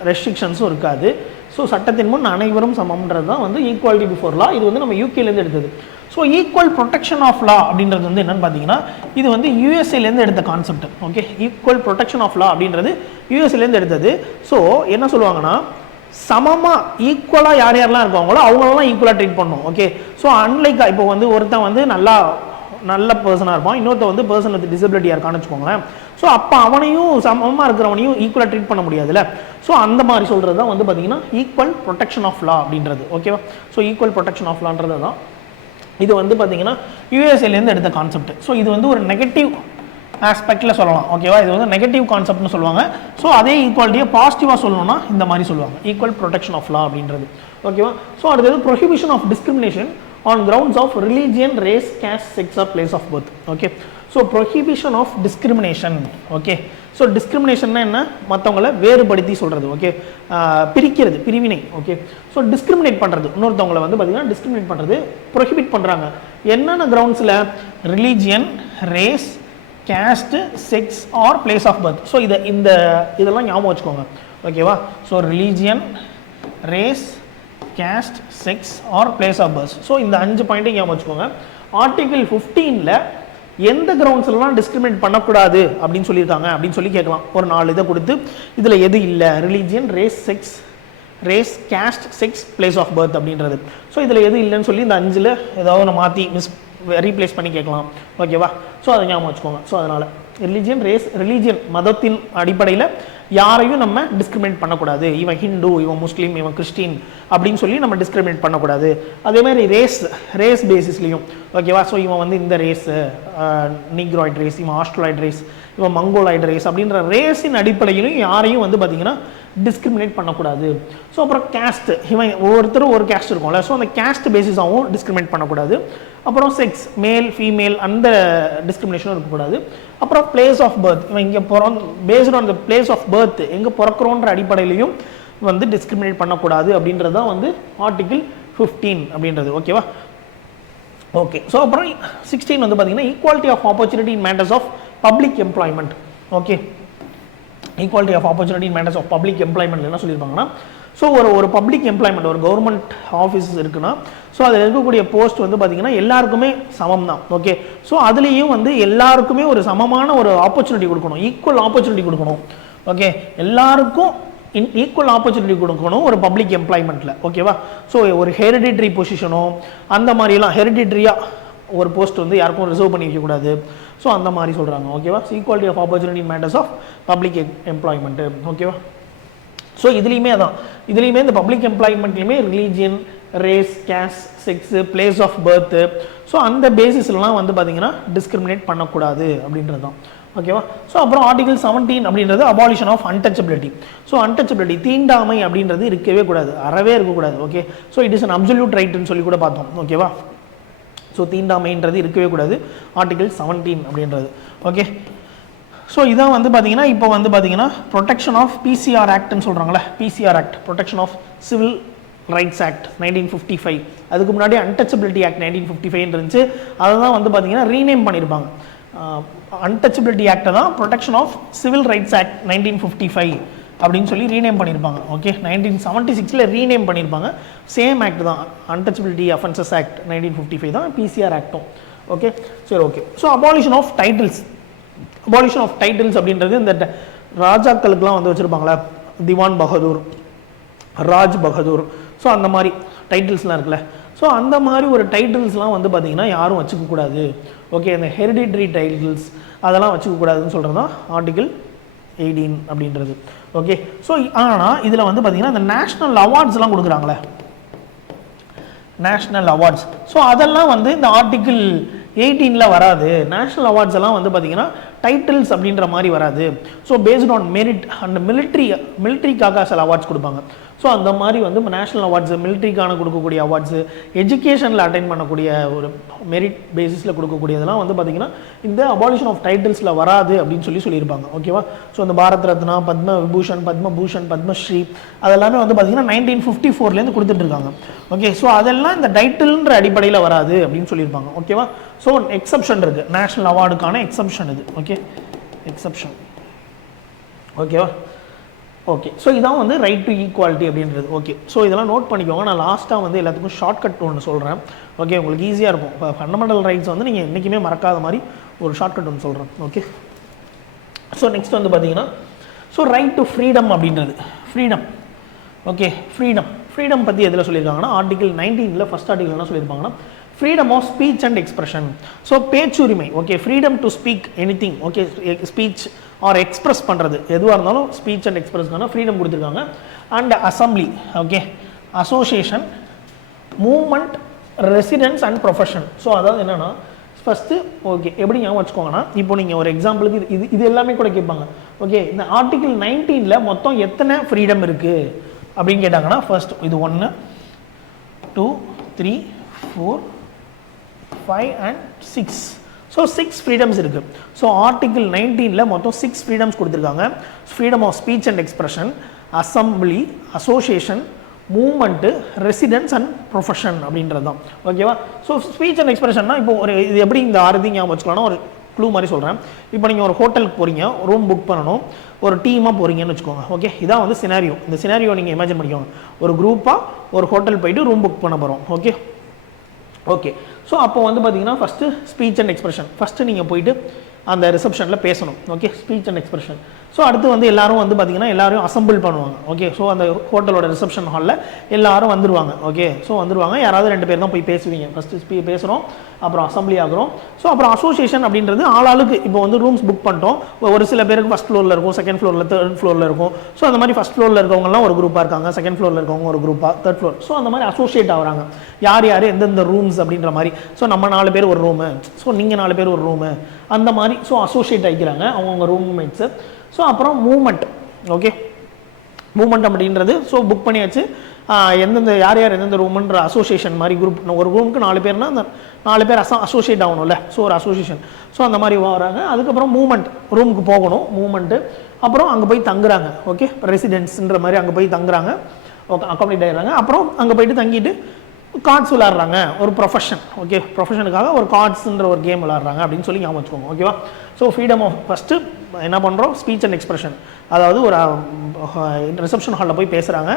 ரெஸ்ட்ரிக்ஷன்ஸும் இருக்காது. ஸோ சட்டத்தின் முன் அனைவரும் சமம்ன்றது தான் வந்து ஈக்குவாலிட்டி பிஃபோர் லா. இது வந்து நம்ம யூகேலேருந்து எடுத்தது. So equal protection of law அப்படின்றது வந்து என்னன்னு பார்த்தீங்கன்னா இது வந்து யூஎஸ்ஏலேருந்து எடுத்த concept. Okay, equal protection of law அப்படின்றது யூஎஸ்ஏலேருந்து எடுத்தது. ஸோ என்ன சொல்லுவாங்கன்னா சமமாக ஈக்குவலாக யார் யாரெல்லாம் இருக்காங்களோ அவங்களெல்லாம் ஈக்குவலாக ட்ரீட் பண்ணணும். ஓகே, ஸோ அன்லைக் இப்போ வந்து ஒருத்தன் வந்து நல்ல பர்சனாக இருப்பான், இன்னொருத்த வந்து பர்சன் வித் டிசபிலிட்டியாக இருக்கான்னு வச்சுக்கோங்களேன். ஸோ அப்போ அவனையும் சமமாக இருக்கிறவனையும் ஈக்குவலாக ட்ரீட் பண்ண முடியாதுல்ல. ஸோ அந்த மாதிரி சொல்கிறது தான் வந்து பார்த்தீங்கன்னா ஈக்குவல் ப்ரொடெக்ஷன் ஆஃப் லா அப்படின்றது. ஓகேவா? ஸோ ஈக்குவல் ப்ரொடெக்ஷன் ஆஃப் லான்றது தான் இது வந்து பார்த்தீங்கன்னா யூஎஸ்ஏலேருந்து எடுத்த கான்செப்ட். ஸோ இது வந்து ஒரு நெகட்டிவ் ஆஸ்பெக்டில் சொல்லலாம். ஓகேவா? இது வந்து நெகட்டிவ் கான்செப்ட்னு சொல்லுவாங்க. ஸோ அதே ஈக்குவாலிட்டியை பாசிட்டிவாக சொல்லணும்னா இந்த மாதிரி சொல்லுவாங்க, ஈக்குவல் ப்ரொடெக்ஷன் ஆஃப் லா அப்படின்றது. ஓகேவா? ஸோ அடுத்தது prohibition of discrimination on grounds of religion, race, caste, sex or place of birth. Okay, so prohibition of discrimination. Okay, so discrimination na enna mattavangala verupadthi solradhu. Okay, pirikkiradhu, pirivinai. Okay, so discriminate pandradhu இன்னொருத்தவங்கள வந்து பாத்தீங்கன்னா discriminate பண்றது, prohibit பண்றாங்க. என்னென்ன groundsல? religion, race, caste, sex or place of birth. so இதெல்லாம் ஞாபகம் வச்சுக்கோங்க. ஓகேவா? so religion, race, caste, sex or place of birth. So இந்த 5 பாயிண்ட்டை ஞாபகம் வச்சுக்கோங்க. ஆர்டிகிள் 15ல் எந்த கிரவுண்ட்ஸ்லாம் டிஸ்கிரிமினேட் பண்ணக்கூடாது அப்படின்னு சொல்லியிருக்காங்க அப்படின்னு சொல்லி கேட்கலாம். ஒரு 4 இதை கொடுத்து இதில் எது இல்லை, religion, race, caste, sex, place of birth அப்படின்றது. ஸோ இதில் எது இல்லைன்னு சொல்லி இந்த 5ல் ஏதாவது ஒன்று மாற்றி ரீப்ளேஸ் பண்ணி கேட்கலாம். ஓகேவா? ஸோ அதை ஞாபகம் வச்சுக்கோங்க. ஸோ அதனால் ரிலீஜியன் மதத்தின் அடிப்படையில் யாரையும் நம்ம டிஸ்கிரிமினேட் பண்ணக்கூடாது. இவன் ஹிந்து, இவன் முஸ்லீம், இவன் கிறிஸ்டின் அப்படின்னு சொல்லி நம்ம டிஸ்கிரிமினேட் பண்ணக்கூடாது. அதே மாதிரி ரேஸ் பேசிஸ்லையும். ஓகேவா? ஸோ இவன் வந்து இந்த ரேஸ் நீக்ராய்ட் ரேஸ், இவன் ஆஸ்ட்ரலாய்ட் ரேஸ், இவன் மங்கோலாய்ட் ரேஸ் அப்படின்ற ரேஸின் அடிப்படையிலும் யாரையும் வந்து பார்த்தீங்கன்னா டிஸ்கிரிமினேட் பண்ணக்கூடாது. ஸோ அப்புறம் கேஸ்ட், இவன் ஒவ்வொருத்தரும் ஒரு கேஸ்ட் இருக்கும்ல, ஸோ அந்த கேஸ்ட் பேசிஸாகவும் டிஸ்கிரிமினேட் பண்ணக்கூடாது. அப்புறம் செக்ஸ், மேல், ஃபீமேல், அந்த டிஸ்கிரிமினேஷனும் இருக்கக்கூடாது. அப்புறம் பிளேஸ் ஆஃப் பர்த், இவன் இங்கே based on the place of birth, எங்கே பிறக்கிறோன்ற அடிப்படையிலையும் வந்து டிஸ்கிரிமினேட் பண்ணக்கூடாது அப்படின்றது தான் வந்து ஆர்டிகிள் 15 அப்படின்றது. ஓகேவா? ஓகே, ஸோ அப்புறம் 16 வந்து பார்த்தீங்கன்னா equality of opportunity in matters of public employment. Okay, equality of opportunity in matters of public employment என்ன சொல்லியிருப்பாங்கன்னா, ஸோ ஒரு பப்ளிக் எம்ப்ளாய்மெண்ட், ஒரு கவர்மெண்ட் ஆஃபீஸ் இருக்குன்னா, ஸோ அதில் இருக்கக்கூடிய போஸ்ட் வந்து பார்த்தீங்கன்னா எல்லாருக்குமே சமம் தான். ஓகே, ஸோ அதுலேயும் வந்து எல்லாருக்குமே ஒரு சமமான ஒரு ஆப்பர்ச்சுனிட்டி கொடுக்கணும், ஈக்குவல் ஆப்பர்ச்சுனிட்டி கொடுக்கணும். ஓகே, எல்லாருக்கும் ஈக்குவல் ஆப்பர்ச்சுனிட்டி கொடுக்கணும் ஒரு பப்ளிக் எம்ப்ளாய்மெண்ட்டில். ஓகேவா? ஸோ ஒரு ஹெரிடிட்ரி பொசிஷனோ அந்த மாதிரிலாம் ஹெரிடிட்ரியாக ஒரு போஸ்ட் வந்து யாருக்கும் ரிசர்வ் பண்ணி வைக்கக்கூடாது. ஸோ அந்த மாதிரி சொல்கிறாங்க. ஓகேவா? Equality of opportunity in matters of public employment. ஓகேவா? ஸோ இதுலேயுமே இந்த பப்ளிக் எம்ப்ளாய்மெண்ட்லேயுமே religion, race, caste, sex, place of birth, so அந்த பேசிஸ்லாம் வந்து பார்த்தீங்கன்னா டிஸ்கிரிமினேட் பண்ணக்கூடாது அப்படின்றது தான். ஓகேவா? ஸோ அப்புறம் ஆர்டிகல் 17 அப்படின்றது abolition of untouchability. So untouchability, தீண்டாமை அப்படின்றது இருக்கவே கூடாது, அறவே இருக்கக்கூடாது. Okay, so it is an absolute ரைட்னு சொல்லி கூட பார்த்தோம். ஓகேவா? ஸோ தீண்டாமைன்றது இருக்கவே கூடாது, ஆர்டிகல் 17 அப்படின்றது. ஓகே, ஸோ இதான் வந்து பார்த்தீங்கன்னா இப்போ வந்து பார்த்தீங்கன்னா ப்ரொடெக்ஷன் ஆஃப் பிசிஆர் ஆக்ட்னு சொல்கிறாங்களே, PCR act, protection of civil rights act 1955. அதுக்கு முன்னாடி அன்டச்சபிலிட்டி ஆக்ட் 1955 இருந்துச்சு. அதை தான் வந்து பார்த்தீங்கன்னா ரீநேம் பண்ணியிருப்பாங்க. அன்டச்சபிலிட்டி ஆக்டை தான் protection of civil rights act 1955 அப்படின்னு சொல்லி ரீநேம் பண்ணியிருப்பாங்க. ஓகே, 1976 ரீநேம் பண்ணியிருப்பாங்க. சேம் ஆக்ட் தான், அன்டச்சபிலிட்டி அஃபென்சஸ் ஆக்ட் 1955 தான் பிசிஆர் ஆக்டும். ஓகே, சரி, okay. So abolition of titles அப்படின்றது இந்த ராஜாக்களுக்கெல்லாம் வந்து வச்சுருப்பாங்களே, திவான் பகதூர், ராஜ் பகதூர், ஸோ அந்த மாதிரி டைட்டில்ஸ்லாம் இருக்குல்ல, ஸோ அந்த மாதிரி ஒரு டைட்டில்ஸ்லாம் வந்து பார்த்திங்கன்னா யாரும் வச்சுக்கக்கூடாது. ஓகே, இந்த ஹெரிடிட்ரி டைட்டில்ஸ் அதெல்லாம் வச்சுக்கக்கூடாதுன்னு சொல்கிறது தான் ஆர்டிகிள் 18 அப்படின்றது. ஓகே, ஸோ ஆனால் இதில் வந்து பார்த்திங்கன்னா இந்த நேஷ்னல் அவார்ட்ஸ்லாம் கொடுக்குறாங்களே, நேஷ்னல் அவார்ட்ஸ், ஸோ அதெல்லாம் வந்து இந்த ஆர்டிகிள் 18 வராது. நேஷ்னல் அவார்ட்ஸ் எல்லாம் வந்து பார்த்திங்கன்னா டைட்டில்ஸ் அப்படின்ற மாதிரி வராது. So based on merit and மிலிட்ரிக்காக சில அவார்ட்ஸ் கொடுப்பாங்க. ஸோ அந்த மாதிரி வந்து நேஷனல் அவார்ட்ஸு, மிலிட்ரிக்கான கொடுக்கக்கூடிய அவார்ட்ஸு, எஜுகேஷனில் அட்டைன் பண்ணக்கூடிய ஒரு மெரிட் பேசிஸில் கொடுக்கக்கூடியதெல்லாம் வந்து பார்த்திங்கன்னா இந்த அபாலிஷன் ஆஃப் டைட்டில்ஸில் வராது அப்படின்னு சொல்லியிருப்பாங்க. ஓகேவா? ஸோ இந்த பாரத் ரத்னா, பத்ம விபூஷன், பத்மபூஷன், பத்மஸ்ரீ அதெல்லாமே வந்து பார்த்திங்கன்னா 1954 கொடுத்துட்ருக்காங்க. ஓகே, ஸோ அதெல்லாம் இந்த டைட்டில்ன்ற அடிப்படையில் வராது அப்படின்னு சொல்லியிருப்பாங்க. ஓகேவா? ஸோ எக்ஸப்ஷன் இருக்குது, நேஷனல் அவார்டுக்கான எக்ஸப்ஷன் இது. Okay, exception. ஓகேவா? ஓகே, ஸோ இதான் வந்து ரைட் டு ஈக்குவாலிட்டி அப்படின்றது. ஓகே, ஸோ இதெல்லாம் நோட் பண்ணிக்கோங்க. நான் லாஸ்ட்டாக வந்து எல்லாத்துக்கும் ஷார்ட்கட் ஒன்று சொல்கிறேன். ஓகே, உங்களுக்கு ஈஸியாக இருக்கும். இப்போ ஃபண்டமெண்டல் ரைட்ஸ் வந்து நீங்கள் என்றைக்குமே மறக்காத மாதிரி ஒரு ஷார்ட்கட் ஒன்று சொல்கிறேன். ஓகே, ஸோ நெக்ஸ்ட் வந்து பார்த்தீங்கன்னா ஸோ ரைட் டு ஃப்ரீடம் அப்படின்றது. ஃப்ரீடம். ஓகே, ஃப்ரீடம் பற்றி எதில் சொல்லியிருக்காங்கன்னா ஆர்டிகல் 19 ஃபர்ஸ்ட் ஆர்டிகல் என்ன சொல்லியிருப்பாங்கன்னா freedom of speech and expression. So பேச்சுரிமை. Okay, freedom to speak anything. Okay, speech or express பண்ணுறது எதுவாக இருந்தாலும் ஸ்பீச் அண்ட் எக்ஸ்பிரஸ்க்கான ஃப்ரீடம் கொடுத்துருக்காங்க. And assembly. Okay, association, movement, residence and profession. So அதாவது என்னென்னா ஃபஸ்ட்டு ஓகே எப்படி ஞாபகம் வச்சுக்கோங்கன்னா இப்போ நீங்கள் ஒரு எக்ஸாம்பிளுக்கு இது எல்லாமே கூட கேட்பாங்க. ஓகே, இந்த ஆர்டிகல் 19 மொத்தம் எத்தனை ஃப்ரீடம் இருக்குது அப்படின்னு கேட்டாங்கன்னா ஃபர்ஸ்ட் இது 1 2 3 4 5 and 6. ஸோ 6 ஃப்ரீடம்ஸ் இருக்குது. ஸோ ஆர்டிகிள் 19 மொத்தம் 6 ஃப்ரீடம்ஸ் கொடுத்துருக்காங்க. Freedom of speech and expression, assembly, association, movement, residence and profession அப்படின்றது தான். ஓகேவா? ஸோ ஸ்பீச் அண்ட் எக்ஸ்பிரஷன்னா இப்போ ஒரு இது எப்படி இந்த 6 ஞாபகம் வச்சுக்கலாம்னா ஒரு க்ளூ மாதிரி சொல்கிறேன். இப்போ நீங்கள் ஒரு ஹோட்டலுக்கு போகிறீங்க, ரூம் புக் பண்ணணும், ஒரு டீமாக போகிறீங்கன்னு வச்சுக்கோங்க. ஓகே, இதான் வந்து சினாரியோ. இந்த சினாரியோ நீங்கள் இமேஜின் பண்ணிக்கோங்க. ஒரு குரூப்பாக ஒரு ஹோட்டல் போயிட்டு ரூம் புக் பண்ண போகிறோம். Okay, okay. ஸோ அப்போ வந்து பார்த்தீங்கன்னா first speech and expression. First நீங்கள் போயிட்டு அந்த ரிசப்ஷனில் பேசணும். Okay, speech and expression. So அடுத்து வந்து எல்லாரும் வந்து பார்த்தீங்கன்னா எல்லாரும் அசம்பிள் பண்ணுவாங்க. ஓகே, ஸோ அந்த ஹோட்டலோட ரிசப்ஷன் ஹாலில் எல்லாரும் வந்துருவாங்க. ஓகே, ஸோ வந்துருவாங்க. யாராவது 2 பேர் தான் போய் பேசுவீங்க. ஃபஸ்ட்டு பேசுகிறோம், அப்புறம் அசம்பிளி ஆகிறோம். ஸோ அப்புறம் அசோசியேஷன் அப்படின்றது ஆளாளுக்கு இப்போ வந்து ரூம்ஸ் புக் பண்ணிட்டோம். ஒரு சில பேருக்கு ஃபஸ்ட் ஃப்ளோரில் இருக்கும், செகண்ட் ஃப்ளோரில், தேர்ட் ஃப்ளோரில் இருக்கும். ஸோ அந்த மாதிரி ஃபஸ்ட் ஃப்ளோரில் இருக்கவங்கலாம் ஒரு குரூப்பாக இருக்காங்க, செகண்ட் ஃப்ளோரில் இருக்கவங்க ஒரு குரூப்பாக, தேர்ட் ஃப்ளோர். ஸோ அந்த மாதிரி அசோசியேட் ஆகிறாங்க. யார் எந்தெந்த ரூம்ஸ் அப்படின்ற மாதிரி. ஸோ நம்ம 4 பேர் ஒரு ரூமு, ஸோ நீங்கள் 4 பேர் ஒரு ரூமு, அந்த மாதிரி. ஸோ அசோசியேட் ஆகிக்கிறாங்க அவங்கவுங்க ரூம்மேட்ஸு. ஸோ அப்புறம் மூவ்மெண்ட். ஓகே, மூவ்மெண்ட் அப்படின்றது ஸோ புக் பண்ணியாச்சு. எந்தெந்த யார் எந்தெந்த ரூமுன்ற அசோசியேஷன் மாதிரி குரூப். ஒரு ரூமுக்கு 4 பேர்னா அந்த 4 பேர் அசோசியேட் ஆகணும்ல. ஸோ ஒரு அசோசியேஷன். ஸோ அந்த மாதிரி வராங்க. அதுக்கப்புறம் மூவ்மெண்ட், ரூமுக்கு போகணும், மூவ்மெண்ட்டு. அப்புறம் அங்கே போய் தங்குறாங்க. ஓகே, ரெசிடென்ஸ்ன்ற மாதிரி அங்கே போய் தங்குறாங்க. Okay, accommodate ஆகிடுறாங்க. அப்புறம் அங்கே போயிட்டு தங்கிட்டு கார்ட்ஸ் விளாட்றாங்க, ஒரு ப்ரொஃபஷன். ஓகே, ப்ரொஃபஷனுக்காக ஒரு கார்ட்ஸுன்ற ஒரு கேம் விளாட்றாங்க அப்படின்னு சொல்லி ஞாபகம் வச்சுக்கோங்க. ஓகேவா? ஸோ ஃப்ரீடம் ஆஃப் ஃபஸ்ட்டு என்ன பண்ணுறோம், ஸ்பீச் அண்ட் எக்ஸ்பிரஷன். அதாவது ஒரு ரிசப்ஷன் ஹாலில் போய் பேசுகிறாங்க.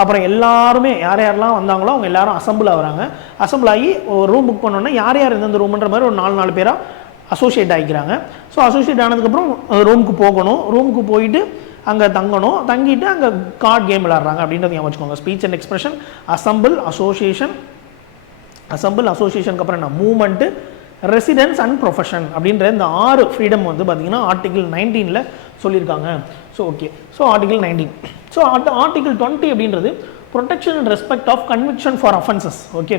அப்புறம் எல்லாருமே யாரெல்லாம் வந்தாங்களோ அவங்க எல்லாரும் அசம்பிள் ஆகுறாங்க. அசம்பிள் ஆகி ஒரு ரூம் புக் பண்ணோன்னா யார் எந்தெந்த ரூம்ன்ற மாதிரி ஒரு 4 பேராக அசோசியேட் ஆகிக்கிறாங்க. ஸோ அசோசியேட் ஆனதுக்கப்புறம் ரூமுக்கு போகணும். ரூமுக்கு போயிட்டு அங்கே தங்கணும். தங்கிட்டு அங்கே கார்டு கேம் விளாட்றாங்க அப்படின்றத ஞாபகம் வச்சுக்கோங்க. ஸ்பீச் அண்ட் எக்ஸ்பிரஷன், அசம்பிள், அசோசியேஷனுக்கு அப்புறம் என்ன, மூவ்மெண்ட்டு, ரெசிடென்ஸ் அண்ட் ப்ரொஃபஷன் அப்படின்ற இந்த 6 ஃப்ரீடம் வந்து பார்த்தீங்கன்னா ஆர்டிகிள் 19 சொல்லியிருக்காங்க. So okay, so article 19. So article 20 அப்படின்றது protection and respect of conviction for offences. Okay,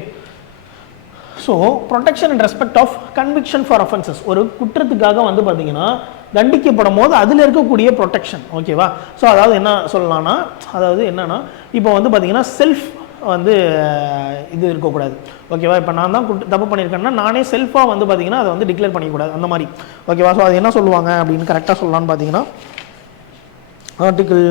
so protection and respect of conviction for offences. ஒரு குற்றத்துக்காக வந்து பார்த்தீங்கன்னா தண்டிக்கப்படும் போது அதில் இருக்கக்கூடிய ப்ரொடெக்ஷன். ஓகேவா? ஸோ அதாவது என்ன சொல்லலாம்னா, அதாவது என்னன்னா இப்போ வந்து பார்த்தீங்கன்னா செல்ஃப் வந்து இது இருக்கக்கூடாது. ஓகேவா? இப்போ நான் தான் தப்பு பண்ணியிருக்கேன்னா நானே செல்ஃபாக வந்து பார்த்தீங்கன்னா அதை வந்து டிக்ளேர் பண்ணிக்கூடாது, அந்த மாதிரி. ஓகேவா? ஸோ அது என்ன சொல்லுவாங்க அப்படின்னு கரெக்டாக சொல்லலான்னு பார்த்தீங்கன்னா ஆர்டிகிள்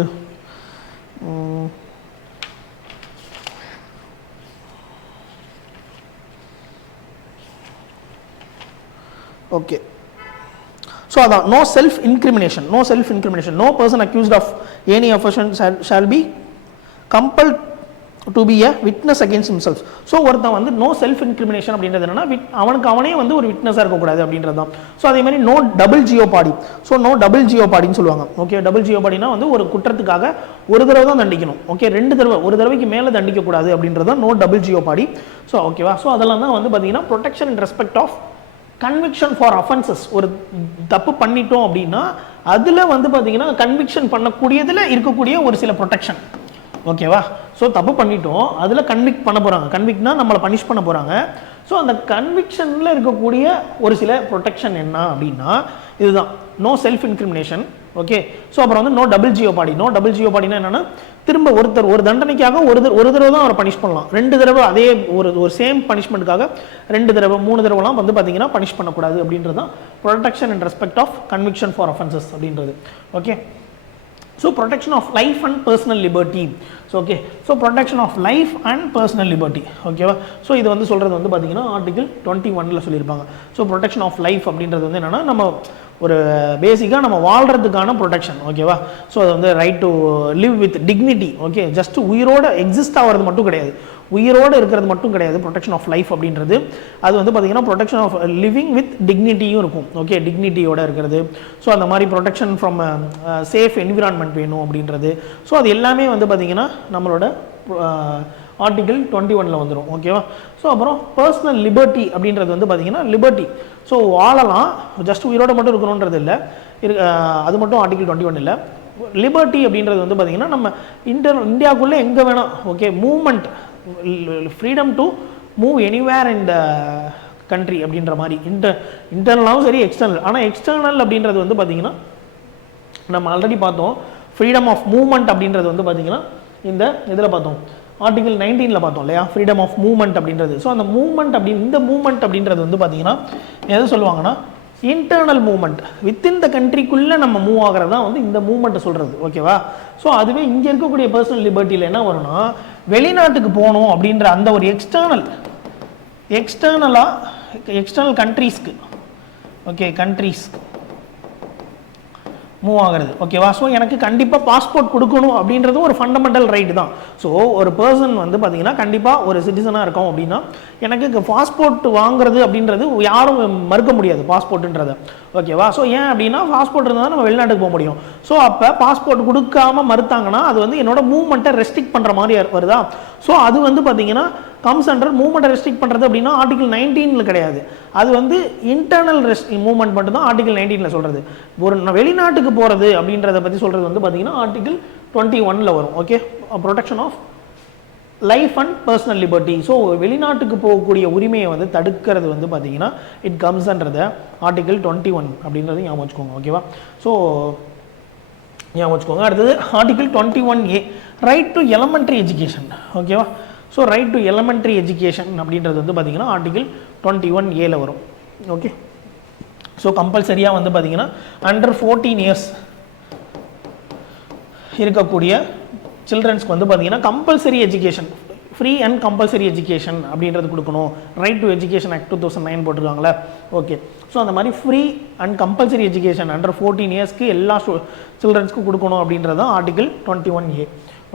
ஓகே, ஸோ அதான் no self incrimination. No person accused of any offence shall be compelled to be a witness against himself. So ஒருத்தன் வந்து நோ செல்ஃப் இன்கிரிமினேஷன் அப்படின்றது என்னன்னா அவனே வந்து ஒரு விட்னஸாக இருக்கக்கூடாது அப்படின்றது தான். ஸோ அதே மாதிரி no double jeopardy. So no double ஜியோபாடின்னு சொல்லுவாங்க. ஓகே, டபுள் ஜியோபாடினா வந்து ஒரு குற்றத்துக்காக ஒரு தடவை தான் தண்டிக்கணும். ஓகே, 2 தடவை, ஒரு தடவைக்கு மேலே தண்டிக்கக்கூடாது அப்படின்றது தான் நோ டபுள் ஜியோபாடி. ஸோ ஓகேவா? ஸோ அதெல்லாம் தான் வந்து பார்த்தீங்கன்னா protection in respect of conviction for offences. ஒரு தப்பு பண்ணிட்டோம் அப்படின்னா அதில் வந்து பார்த்தீங்கன்னா கன்விக்ஷன் பண்ணக்கூடியதில் இருக்கக்கூடிய ஒரு சில ப்ரொடெக்ஷன். ஓகேவா? ஸோ தப்பு பண்ணிட்டோம், அதில் கன்விக்ட் பண்ண போகிறாங்க. கன்விக்ட்னா நம்மளை பனிஷ் பண்ண போகிறாங்க. ஸோ அந்த கன்விக்ஷனில் இருக்கக்கூடிய ஒரு சில ப்ரொடெக்ஷன் என்ன அப்படின்னா இதுதான், no self incrimination. Okay, so அப்புறம் வந்து no double jeopardy. No double ஜியோபாடினா என்னன்னா, திரும்ப ஒருத்தர் ஒரு தண்டனைக்காக ஒரு தடவை தான் அவரை பனிஷ் பண்ணலாம், 2 தடவை அதே ஒரு சேம் பனிஷ்மெண்ட்டுக்காக 2 தடவை 3 தடவைலாம் வந்து பார்த்தீங்கன்னா பனிஷ் பண்ணக்கூடாது அப்படின்றது தான் protection in respect of conviction for offences அப்படின்றது. Okay, so protection of life and personal liberty. So okay, so protection of life and personal liberty. ஓகேவா, ஸோ இது வந்து சொல்கிறது வந்து பார்த்தீங்கன்னா ஆர்டிகல் 21ல் சொல்லியிருப்பாங்க. ஸோ ப்ரொடெக்ஷன் ஆஃப் லைஃப் அப்படின்றது வந்து என்னென்னா, நம்ம ஒரு பேசிக்காக நம்ம வாழ்கிறதுக்கான ப்ரொடெக்ஷன். ஓகேவா, ஸோ அது வந்து right to live with dignity. Okay, just உயிரோட எக்ஸிஸ்ட் ஆகிறது மட்டும் கிடையாது, உயிரோடு இருக்கிறது மட்டும் கிடையாது ப்ரொடெக்ஷன் ஆஃப் லைஃப் அப்படின்றது. அது வந்து பார்த்தீங்கன்னா ப்ரொடெக்ஷன் ஆஃப் லிவிங் வித் டிக்னிட்டியும் இருக்கும். ஓகே, டிக்னிட்டியோட இருக்கிறது. ஸோ அந்த மாதிரி ப்ரொடெக்ஷன் ஃப்ரம் சேஃப் என்விரான்மெண்ட் வேணும் அப்படின்றது. ஸோ அது எல்லாமே வந்து பார்த்தீங்கன்னா நம்மளோட ஆர்டிகல் 21ல் வந்துடும். ஓகேவா, ஸோ அப்புறம் பர்சனல் லிபர்ட்டி அப்படின்றது வந்து பார்த்தீங்கன்னா லிபர்ட்டி. ஸோ வாழலாம், ஜஸ்ட் உயிரோடு மட்டும் இருக்கணுன்றது இல்லை, அது மட்டும் ஆர்டிகல் 21 இல்லை. லிபர்ட்டி அப்படின்றது வந்து பார்த்தீங்கன்னா நம்ம இந்தியாவுக்குள்ளே எங்கே வேணால், okay, movement, freedom to move anywhere in the country அப்படின்ற மாதிரி. இன்டர்னலாகவும் சரி, எக்ஸ்டர்னல். ஆனால் எக்ஸ்டர்னல் அப்படின்றது வந்து பார்த்தீங்கன்னா நம்ம ஆல்ரெடி பார்த்தோம், ஃப்ரீடம் ஆஃப் மூவ்மெண்ட் அப்படின்றது வந்து பார்த்தீங்கன்னா இந்த இதில் பார்த்தோம், ஆர்டிகல் 19ல் பார்த்தோம் இல்லையா, ஃப்ரீடம் ஆஃப் மூவ்மெண்ட் அப்படின்றது. ஸோ அந்த மூவ்மெண்ட் இந்த மூவ்மெண்ட் அப்படின்றது வந்து பார்த்தீங்கன்னா எது சொல்லுவாங்கன்னா, இன்டர்னல் மூவ்மெண்ட், வித்தின் த கண்ட்ரிக்குள்ளே நம்ம மூவ் ஆகிறது தான் வந்து இந்த மூவ்மெண்ட்டை சொல்கிறது. ஓகேவா, ஸோ அதுவே இங்கே இருக்கக்கூடிய பர்சனல் லிபர்ட்டியில் என்ன வரும்னா, வெளிநாட்டுக்கு போகணும் அப்படின்ற அந்த ஒரு எக்ஸ்டர்னல் கண்ட்ரீஸ்க்கு, ஓகே, கண்ட்ரீஸ்க்கு மூவ் ஆகிறது. ஓகேவா, ஸோ எனக்கு கண்டிப்பாக பாஸ்போர்ட் கொடுக்கணும் அப்படின்றது ஒரு ஃபண்டமெண்டல் ரைட் தான். ஸோ ஒரு பர்சன் வந்து பார்த்தீங்கன்னா கண்டிப்பாக ஒரு சிட்டிசனாக இருக்கோம் அப்படின்னா எனக்கு பாஸ்போர்ட் வாங்குறது அப்படின்றது யாரும் மறுக்க முடியாது பாஸ்போர்ட்டுன்றதை. ஓகேவா, ஸோ ஏன் அப்படின்னா பாஸ்போர்ட் இருந்தால் நம்ம வெளிநாட்டுக்கு போக முடியும். ஸோ அப்போ பாஸ்போர்ட் கொடுக்காம மறுத்தாங்கன்னா அது வந்து என்னோட மூவ்மெண்ட்டை ரெஸ்ட்ரிக்ட் பண்ணுற மாதிரி வருதா. ஸோ அது வந்து பார்த்தீங்கன்னா கம்ஸ் அண்டர் மூவ்மெண்ட்டை ரெஸ்ட்ரிக்ட் பண்ணுறது அப்படின்னா ஆர்டிகல் 19ல் கிடையாது, அது வந்து இன்டர்னல் மூவ்மெண்ட் மட்டும் தான் ஆர்டிகல் 19ல் சொல்கிறது. ஒரு வெளிநாட்டுக்கு போகிறது அப்படின்றத பற்றி சொல்கிறது வந்து பார்த்தீங்கன்னா ஆர்டிகல் 21ல் வரும். Okay, protection of life and personal liberty. So வெளிநாட்டுக்கு போகக்கூடிய உரிமையை வந்து தடுக்கிறது வந்து பார்த்தீங்கன்னா இட் கம்ஸ் அண்டர் ஆர்டிகல் 21 அப்படின்றது ஞாபகம் வச்சுக்கோங்க. ஓகேவா, ஸோ ஞாபகம் வச்சுக்கோங்க. அடுத்தது article 21A, right to elementary education. ஓகேவா, so right to elementary education அப்படின்றது வந்து பார்த்தீங்கன்னா ஆர்டிகல் 21Aல வரும். ஓகே, ஸோ கம்பல்சரியாக வந்து பார்த்தீங்கன்னா அண்டர் 14 இயர்ஸ் இருக்கக்கூடிய சில்ட்ரன்ஸ்க்கு வந்து பார்த்தீங்கன்னா compulsory education, free and compulsory education அப்படின்றது கொடுக்கணும். ரைட் டு எஜுகேஷன் ஆக்ட் 2009 போட்டிருக்காங்களே. ஓகே, ஸோ அந்த மாதிரி free and compulsory education under 14 இயர்ஸ்க்கு எல்லா சில்ட்ரன்ஸ்க்கும் கொடுக்கணும் அப்படின்றது தான் article 21A.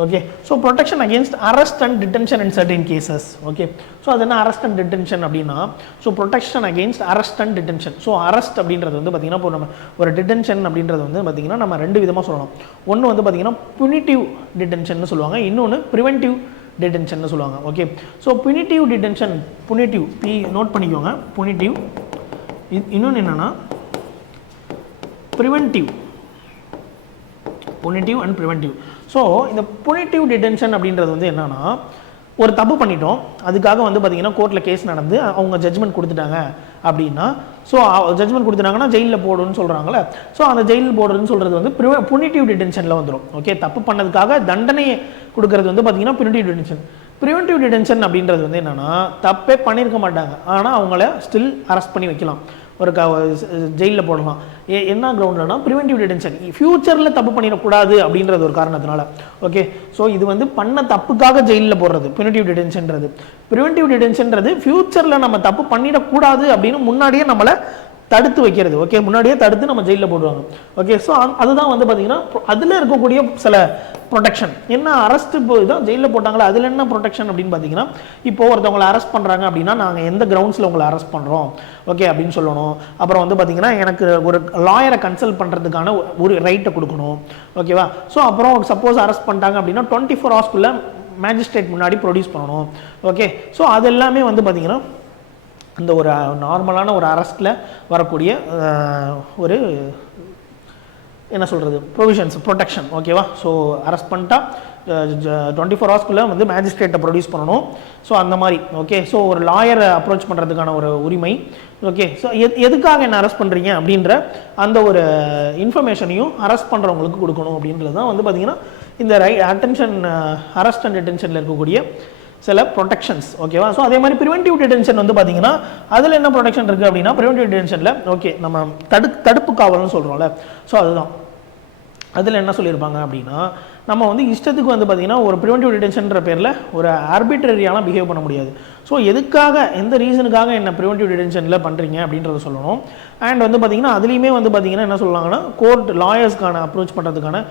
Okay, so protection against arrest and detention in certain cases. Okay, so அது என்ன அரெஸ்ட் அண்ட் டிடென்ஷன் அப்படின்னா, so protection against arrest and detention. So arrest அப்படின்றது வந்து பார்த்தீங்கன்னா இப்போ நம்ம ஒரு டிடென்ஷன் அப்படின்றது வந்து பார்த்தீங்கன்னா நம்ம 2 விதமாக சொல்லலாம். ஒன்று வந்து பார்த்தீங்கன்னா புனிட்டிவ் டிடென்ஷன் சொல்லுவாங்க, இன்னொன்று ப்ரிவென்டிவ் டிடென்ஷன் சொல்லுவாங்க. Okay, so punitive detention, punitive note பண்ணிக்கோங்க, புனிட்டிவ். இன்னொன்று என்னென்னா preventive, punitive and preventive. So இந்த புனிட்டிவ் டிடென்ஷன் அப்படின்றது வந்து என்னன்னா, ஒரு தப்பு பண்ணிட்டோம், அதுக்காக வந்து பார்த்தீங்கன்னா கோர்ட்டில் கேஸ் நடந்து அவங்க ஜட்ஜ்மெண்ட் கொடுத்துட்டாங்க அப்படின்னா, ஸோ ஜட்ஜ்மெண்ட் கொடுத்துட்டாங்கன்னா ஜெயிலில் போடுன்னு சொல்கிறாங்களே. ஸோ அந்த ஜெயிலில் போடுறதுன்னு சொல்கிறது வந்து புனிட்டிவ் டிடென்ஷனில் வந்துடும். ஓகே, தப்பு பண்ணதுக்காக தண்டனையை கொடுக்கறது வந்து பார்த்தீங்கன்னா புனிட்டிவ் டிடென்ஷன். ப்ரிவென்டிவ் டிடென்ஷன் அப்படின்றது வந்து என்னென்னா, தப்பே பண்ணியிருக்க மாட்டாங்க ஆனால் அவங்கள ஸ்டில் அரெஸ்ட் பண்ணி வைக்கலாம், ஒரு ஜெயிலில் போடலாம். என்ன கிரவுண்ட்லனா ப்ரிவென்டிவ் டிடென்ஷன், ஃபியூச்சரில் தப்பு பண்ணிடக்கூடாது அப்படின்றது ஒரு காரணத்தினால. ஓகே, ஸோ இது வந்து பண்ண தப்புக்காக ஜெயிலில் போடுறது புனிட்டிவ் டிடென்ஷன்றது. ப்ரிவென்டிவ் டிடென்ஷன்றது ஃபியூச்சரில் நம்ம தப்பு பண்ணிடக்கூடாது அப்படின்னு முன்னாடியே நம்மளை தடுத்து வைக்கிறது. ஓகே, முன்னாடியே தடுத்து நம்ம ஜெயிலில் போடுவாங்க. ஓகே, ஸோ அதுதான் வந்து பார்த்தீங்கன்னா அதில் இருக்கக்கூடிய சில ப்ரொடெக்ஷன். என்ன அரெஸ்ட் இப்போ இதான் ஜெயிலில் போட்டாங்களா, அதில் என்ன ப்ரொடெக்ஷன் அப்படின்னு பார்த்தீங்கன்னா, இப்போ ஒருத்தவங்களை அரெஸ்ட் பண்ணுறாங்க அப்படின்னா நாங்கள் எந்த கிரவுண்ட்ஸில் உங்களை அரெஸ்ட் பண்ணுறோம் ஓகே அப்படின்னு சொல்லணும். அப்புறம் வந்து பார்த்தீங்கன்னா எனக்கு ஒரு லாயரை கன்சல்ட் பண்ணுறதுக்கான ஒரு ரைட்டை கொடுக்கணும். ஓகேவா, ஸோ அப்புறம் சப்போஸ் அரெஸ்ட் பண்ணிட்டாங்க அப்படின்னா 24 ஹவர்ஸ்க்குள்ளே மேஜிஸ்ட்ரேட் முன்னாடி ப்ரொடியூஸ் பண்ணணும். ஓகே, ஸோ அது எல்லாமே வந்து பார்த்தீங்கன்னா அந்த ஒரு நார்மலான ஒரு அரெஸ்ட்டில் வரக்கூடிய ஒரு என்ன சொல்கிறது ப்ரொவிஷன்ஸ் ப்ரொடெக்ஷன் ஓகேவா. ஸோ அரெஸ்ட் பண்ணிட்டா 24 ஹவர்ஸ்க்குள்ளே வந்து மேஜிஸ்ட்ரேட்டை ப்ரொடியூஸ் பண்ணணும். ஸோ அந்த மாதிரி ஓகே. ஸோ ஒரு லாயரை அப்ரோச் பண்ணுறதுக்கான ஒரு உரிமை ஓகே. ஸோ எதுக்காக என்ன அரெஸ்ட் பண்ணுறீங்க அப்படின்ற அந்த ஒரு இன்ஃபர்மேஷனையும் அரெஸ்ட் பண்ணுறவங்களுக்கு கொடுக்கணும் அப்படின்றது தான் வந்து பார்த்திங்கன்னா இந்த அட்டென்ஷன் அரெஸ்ட் அண்ட் டிடென்ஷனில் இருக்கக்கூடிய சில ப்ரொடெக்ஷன்ஸ் ஓகேவா. ஸோ அதே மாதிரி ப்ரிவென்டிவ் டிடென்ஷன் வந்து பார்த்தீங்கன்னா அதில் என்ன ப்ரொடெக்ஷன் இருக்குது அப்படின்னா ப்ரிவென்டிவ் டிடென்ஷனில் ஓகே நம்ம தடுப்பு காவல்னு சொல்கிறோம்ல. ஸோ அதுதான் அதில் என்ன சொல்லியிருப்பாங்க அப்படின்னா நம்ம வந்து இஷ்டத்துக்கு வந்து பார்த்திங்கன்னா ஒரு ப்ரிவென்டிவ் டிடென்ஷன்ற பேரில் ஒரு ஆர்பிட்ரரியாலாம் பிஹேவ் பண்ண முடியாது. ஸோ எதுக்காக எந்த ரீசனுக்காக என்ன ப்ரிவென்டிவ் டிடென்ஷனில் பண்ணுறீங்க அப்படின்றத சொல்லணும். அண்ட் வந்து பார்த்திங்கன்னா அதுலேயுமே வந்து பார்த்திங்கன்னா என்ன சொல்லுவாங்கன்னா கோர்ட் லாயர்ஸ்க்கான அப்ரோச் பண்ணுறதுக்கான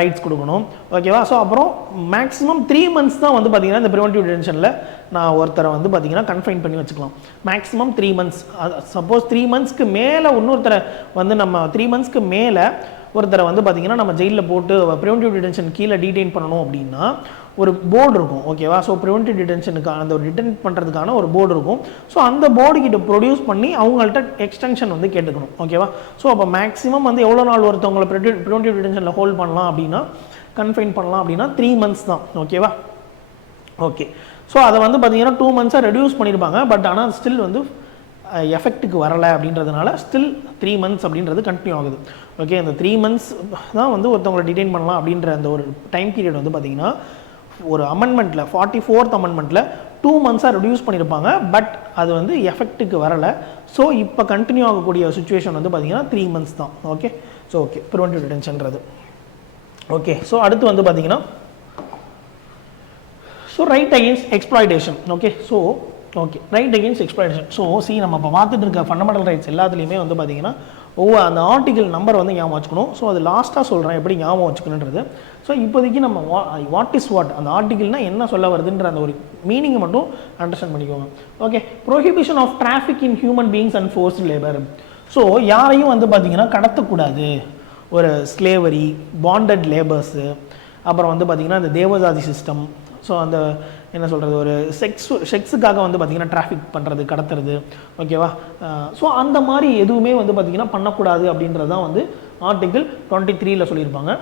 ரைட்ஸ் கொடுக்கணும் ஓகேவா. ஸோ அப்புறம் மேக்ஸிமம் 3 months தான் வந்து பார்த்திங்கன்னா இந்த ப்ரிவென்டிவ் டிடென்ஷனில் நான் ஒருத்தரை வந்து பார்த்திங்கன்னா கன்ஃபைன் பண்ணி வச்சுக்கலாம். Maximum 3 months. சப்போஸ் 3 monthsக்கு மேலே இன்னொருத்தரை வந்து நம்ம 3 monthsக்கு மேலே ஒருத்தரை வந்து பார்த்திங்கன்னா நம்ம ஜெயிலில் போட்டு ப்ரிவென்டிவ் டிடென்ஷன் கீழே டீடைன் பண்ணணும் அப்படின்னா ஒரு போர்டு இருக்கும் ஓகேவா. ஸோ ப்ரிவென்டிவ் டிடென்ஷனுக்கான அந்த ஒரு டிடென் பண்ணுறதுக்கான ஒரு போர்டு இருக்கும். ஸோ அந்த போர்டு கிட்ட ப்ரொடியூஸ் பண்ணி அவங்கள்ட்ட எக்ஸ்டென்ஷன் வந்து கேட்டுக்கணும் ஓகேவா. ஸோ அப்போ மேக்ஸிமம் வந்து எவ்வளோ நாள் ஒருத்தவங்களை ப்ரிவென்டிவ் டிடென்ஷனில் ஹோல்ட் பண்ணலாம் அப்படின்னா கன்ஃபைன் பண்ணலாம் அப்படின்னா 3 months தான் ஓகேவா. ஓகே. ஸோ அதை வந்து பார்த்திங்கன்னா 2 months ரெடியூஸ் பண்ணியிருப்பாங்க. பட் ஆனால் ஸ்டில் வந்து எஃபெக்ட்டுக்கு வரலை அப்படின்றதுனால ஸ்டில் 3 months அப்படின்றது கண்டினியூ ஆகுது ஓகே. அந்த 3 months தான் வந்து ஒருத்தவங்களை டிடைன் பண்ணலாம் அப்படின்ற அந்த ஒரு டைம் பீரியட் வந்து பார்த்திங்கன்னா ஒரு அமெண்ட்மெண்ட்டில் 44th அமெண்ட்மெண்ட்டில் 2 months ரெடியூஸ் பண்ணியிருப்பாங்க. பட் அது வந்து எஃபெக்ட்டுக்கு வரலை. ஸோ இப்போ கண்டினியூ ஆகக்கூடிய சுச்சுவேஷன் வந்து பார்த்திங்கன்னா 3 months தான் ஓகே. ஸோ ஓகே ப்ரிவென்டிவ் டிடென்ஷன்றது ஓகே. ஸோ அடுத்து வந்து பார்த்திங்கன்னா so right against exploitation okay. So okay right against exploitation. So நம்ம இப்போ பார்த்துட்டு இருக்க ஃபண்டமெண்டல் ரைட்ஸ் எல்லாத்துலேயுமே வந்து பார்த்திங்கன்னா அந்த ஆர்டிகல் நம்பர் வந்து ஞாபகம் வச்சுக்கணும். ஸோ அது லாஸ்ட்டாக சொல்கிறேன் எப்படி ஞாபகம் வச்சுக்கணுன்றது. ஸோ இப்போதைக்கு நம்ம வாட் இஸ் வாட் அந்த ஆர்டிகல்னால் என்ன சொல்ல வருதுன்ற அந்த ஒரு மீனிங்கை மட்டும் அண்டர்ஸ்டாண்ட் பண்ணிக்கோங்க okay. Prohibition of traffic in human beings and forced labour. So யாரையும் வந்து பார்த்திங்கன்னா கடத்தக்கூடாது. ஒரு ஸ்லேவரி பாண்டட் லேபர்ஸு அப்புறம் வந்து பார்த்திங்கன்னா இந்த தேவதாசி சிஸ்டம். ஸோ அந்த என்ன சொல்கிறது ஒரு செக்ஸுக்காக வந்து பார்த்திங்கன்னா டிராஃபிக் பண்ணுறது கடத்துறது ஓகேவா. ஸோ அந்த மாதிரி எதுவுமே வந்து பார்த்திங்கன்னா பண்ணக்கூடாது அப்படின்றது தான் வந்து ஆர்டிகிள் 23 சொல்லியிருப்பாங்க.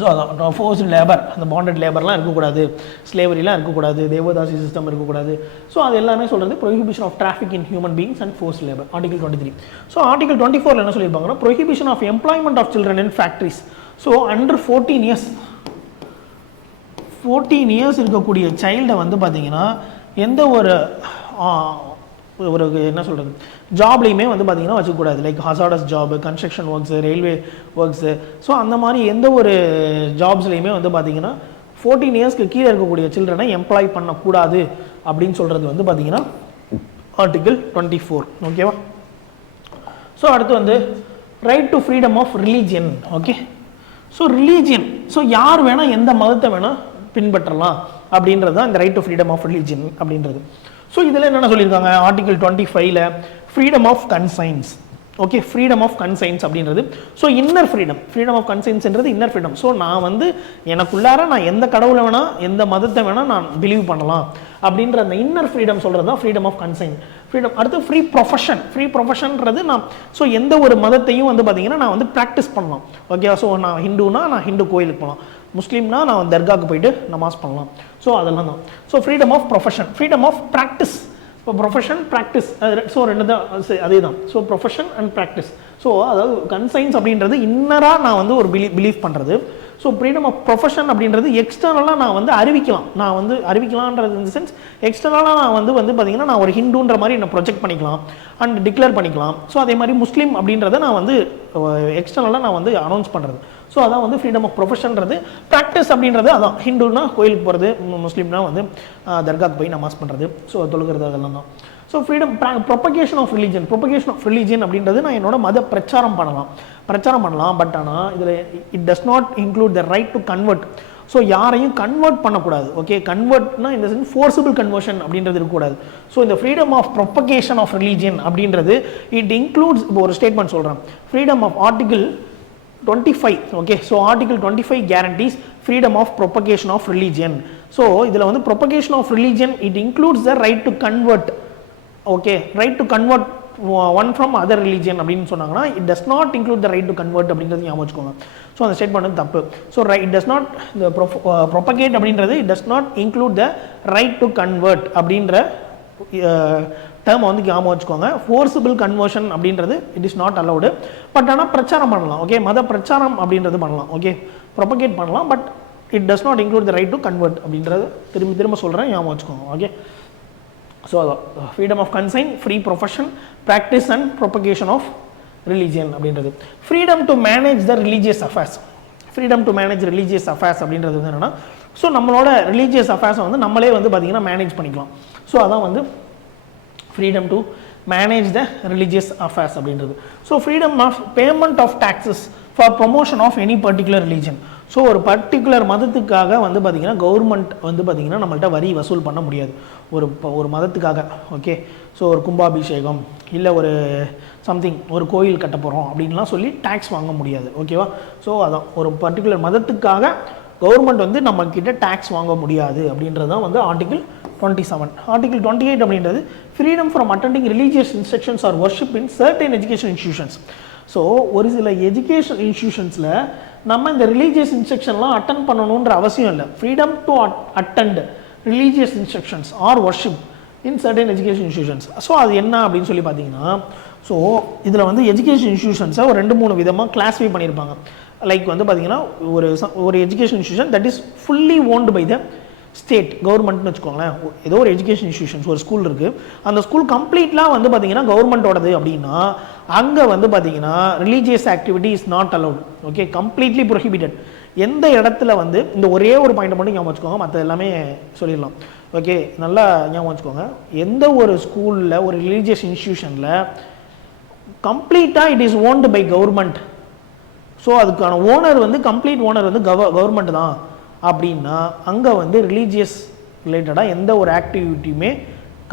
ஸோ அதான் ஃபோர்ஸ்ட் லேபர் அந்த பாண்டட் லேபர்லாம் இருக்கக்கூடாது, ஸ்லேவரிலாம் இருக்கக்கூடாது, தேவதாசி சிஸ்டம் இருக்கக்கூடாது. ஸோ அது எல்லாமே சொல்கிறது prohibition of traffic in human beings and forced labour article 23. So article 24 என்ன சொல்லியிருப்பாங்கன்னா prohibition of employment of children in factories. So under 14 years இருக்கக்கூடிய சைல்டை வந்து பார்த்திங்கன்னா எந்த ஒரு என்ன சொல்கிறது ஜாப்லேயுமே வந்து பார்த்திங்கன்னா வச்சுக்கூடாது. Like hazardous job, construction works, railway works. So அந்த மாதிரி எந்த ஒரு ஜாப்ஸ்லேயுமே வந்து பார்த்திங்கன்னா 14 yearsக்கு கீழே இருக்கக்கூடிய சில்ட்ரனை எம்ப்ளாய் பண்ணக்கூடாது அப்படின்னு சொல்கிறது வந்து பார்த்திங்கன்னா ஆர்டிகிள் 24 ஓகேவா. ஸோ அடுத்து வந்து right to freedom of religion okay. So religion so யார் வேணால் எந்த மதத்தை வேணால் பின்பற்றலாம் அப்படின்றது தான் இந்த right to freedom of religion அப்படின்றது. ஸோ இதில் என்னென்ன சொல்லியிருக்காங்க article 25 freedom of conscience okay. Freedom of conscience அப்படின்றது ஸோ இன்னர் ஃப்ரீடம் ஆஃப் கன்சைன்ஸ்ன்றது இன்னர் ஃப்ரீடம். ஸோ நான் வந்து எனக்குள்ளார நான் எந்த கடவுளை வேணால் எந்த மதத்தை வேணால் நான் பிலீவ் பண்ணலாம் அப்படின்ற அந்த இன்னர் ஃப்ரீடம் சொல்கிறது தான் ஃப்ரீடம் ஆஃப் கன்சைன் ஃப்ரீடம். அடுத்து ஃப்ரீ ப்ரொஃபஷன்றது நான் ஸோ எந்த ஒரு மதத்தையும் வந்து பார்த்திங்கன்னா நான் வந்து ப்ராக்டிஸ் பண்ணலாம் ஓகே. ஸோ நான் ஹிந்துனா நான் ஹிந்து கோயிலுக்கு போகலாம், முஸ்லீம்னா நான் தர்காவுக்கு போயிட்டு நமாஸ் பண்ணலாம். ஸோ அதெல்லாம் தான். So freedom of profession, freedom of practice. இப்போ ப்ரொஃபஷன் ப்ராக்டிஸ் ஸோ ரெண்டு தான் அதே தான். So profession and practice. So அதாவது கன்சைன்ஸ் அப்படின்றது இன்னராக நான் வந்து ஒரு பிலீவ் பண்ணுறது. ஸோ ஃப்ரீடம் ஆஃப் ப்ரொஃபஷன் அப்படின்றது எக்ஸ்டர்னலாக நான் வந்து அறிவிக்கலான்றது இந்த சென்ஸ் எக்ஸ்டர்னலாக நான் வந்து பார்த்திங்கன்னா நான் ஒரு ஹிந்துன்ற மாதிரி என்னை ப்ரொஜெக்ட் பண்ணிக்கலாம் அண்ட் டிக்ளேர் பண்ணிக்கலாம். ஸோ அதே மாதிரி முஸ்லீம் அப்படின்றத நான் வந்து எக்ஸ்டர்னலாக நான் வந்து அனௌன்ஸ் பண்ணுறது. ஸோ அதான் வந்து ஃப்ரீடம் ஆஃப் ப்ரொஃபஷன்றது. ப்ராக்டிஸ் அப்படின்றது அதான் ஹிந்துனா கோயிலுக்கு போகிறது, முஸ்லீம்னா வந்து தர்காவுக்கு போய் நமாஸ் பண்ணுறது, ஸோ தொழுகிறது அதெல்லாம் தான். So freedom propagation of religion அப்படின்றது நான் என்னோட மத பிரச்சாரம் பண்ணலாம். பட் ஆனால் இதில் it does not include the right to convert. So யாரையும் கன்வெர்ட் பண்ணக்கூடாது ஓகே. கன்வெர்ட்னா இந்த சென்ஸ் ஃபோர்ஸபிள் கன்வர்ஷன் அப்படின்றது இருக்கக்கூடாது. ஸோ இந்த freedom of propagation of religion அப்படின்றது இட் இன்க்ளூட்ஸ் இப்போ ஒரு ஸ்டேட்மெண்ட் சொல்கிறேன் freedom of article 25 okay. So article 25 guarantees freedom of propagation of religion. So இதில் வந்து propagation of religion it includes the right to convert okay. Right to convert one from other religion அப்படின்னு சொன்னாங்கன்னா it does not include the right to convert அப்படின்றது ஞாபகம் வச்சுக்கோங்க. ஸோ அந்த ஸ்டேட்மெண்ட் வந்து தப்பு. ஸோ இட் டஸ் நாட் இந்த ப்ரொபகேட் அப்படின்றது it does not include the right to convert அப்படின்ற டேர்மை வந்து ஞாபகம் வச்சுக்கோங்க. ஃபோர்ஸபிள் கன்வர்ஷன் அப்படின்றது it is not allowed. But ஆனால் பிரச்சாரம் பண்ணலாம். ஓகே, மத பிரச்சாரம் அப்படின்றது பண்ணலாம். ஓகே, ப்ரொபகேட் பண்ணலாம். But it does not include the right to convert அப்படின்றது திரும்ப சொல்கிறேன், ஞாபகம் வச்சுக்கோங்க. ஓகே, ஸோ அதான் freedom of conscience, free profession, practice and propagation of religion அப்படின்றது. Freedom to manage the religious affairs. Freedom to manage religious affairs அப்படின்றது வந்து என்னென்னா, ஸோ நம்மளோட ரிலீஜியஸ் அஃபேர்ஸை வந்து நம்மளே வந்து பார்த்திங்கன்னா மேனேஜ் பண்ணிக்கலாம். ஸோ அதான் வந்து freedom to manage the religious affairs அப்படின்றது. So freedom of payment of taxes for promotion of any particular religion. So ஒரு பர்டிகுலர் மதத்துக்காக வந்து பார்த்திங்கன்னா கவர்மெண்ட் வந்து பார்த்திங்கன்னா நம்மள்ட்ட வரி வசூல் பண்ண முடியாது ஒரு மதத்துக்காக. ஓகே, ஸோ ஒரு கும்பாபிஷேகம் இல்லை ஒரு சம்திங் ஒரு கோயில் கட்ட போகிறோம் அப்படின்லாம் சொல்லி டேக்ஸ் வாங்க முடியாது. ஓகேவா? ஸோ அதான் ஒரு பர்டிகுலர் மதத்துக்காக கவர்மெண்ட் வந்து நம்மக்கிட்ட டேக்ஸ் வாங்க முடியாது அப்படின்றது தான் வந்து ஆர்டிகிள் 27. ஆர்டிகிள் 28 அப்படின்றது freedom from attending religious instructions or worship in certain education institutions. So ஒரு சில எஜுகேஷன் இன்ஸ்டியூஷன்ஸில் நம்ம இந்த ரிலீஜியஸ் இன்ஸ்ட்ரக்ஷன்லாம் அட்டன் பண்ணணுன்ற அவசியம் இல்லை. Freedom to attend religious instructions or worship in certain education institutions. So அது என்ன அப்படின்னு சொல்லி பார்த்தீங்கன்னா, ஸோ இதில் வந்து எஜுகேஷன் இன்ஸ்டியூஷன்ஸை ஒரு 2-3 விதமாக கிளாஸிஃபை பண்ணியிருப்பாங்க. லைக் வந்து பார்த்தீங்கன்னா ஒரு education institution that is fully owned by the state கவர்மெண்ட்னு வச்சுக்கோங்களேன். ஏதோ ஒரு எஜுகேஷன் இன்ஸ்டியூஷன்ஸ் ஒரு ஸ்கூல் இருக்குது, அந்த ஸ்கூல் கம்ப்ளீட்லாம் வந்து பார்த்தீங்கன்னா கவர்மெண்ட்டோடது அப்படின்னா அங்கே வந்து பார்த்தீங்கன்னா religious activity is not allowed. Okay, completely prohibited. எந்த இடத்துல வந்து இந்த ஒரே ஒரு பாயிண்ட் மட்டும் ஞாபகம் வச்சுக்கோங்க, மற்ற எல்லாமே சொல்லிடலாம். ஓகே, நல்லா ஞாபகம் வச்சுக்கோங்க. எந்த ஒரு ஸ்கூலில் ஒரு ரிலீஜியஸ் இன்ஸ்டியூஷனில் கம்ப்ளீட்டாக it is owned by government, so அதுக்கான ஓனர் வந்து கம்ப்ளீட் ஓனர் வந்து கவர்மெண்ட் தான் அப்படின்னா அங்கே வந்து ரிலீஜியஸ் ரிலேட்டடாக எந்த ஒரு ஆக்டிவிட்டியுமே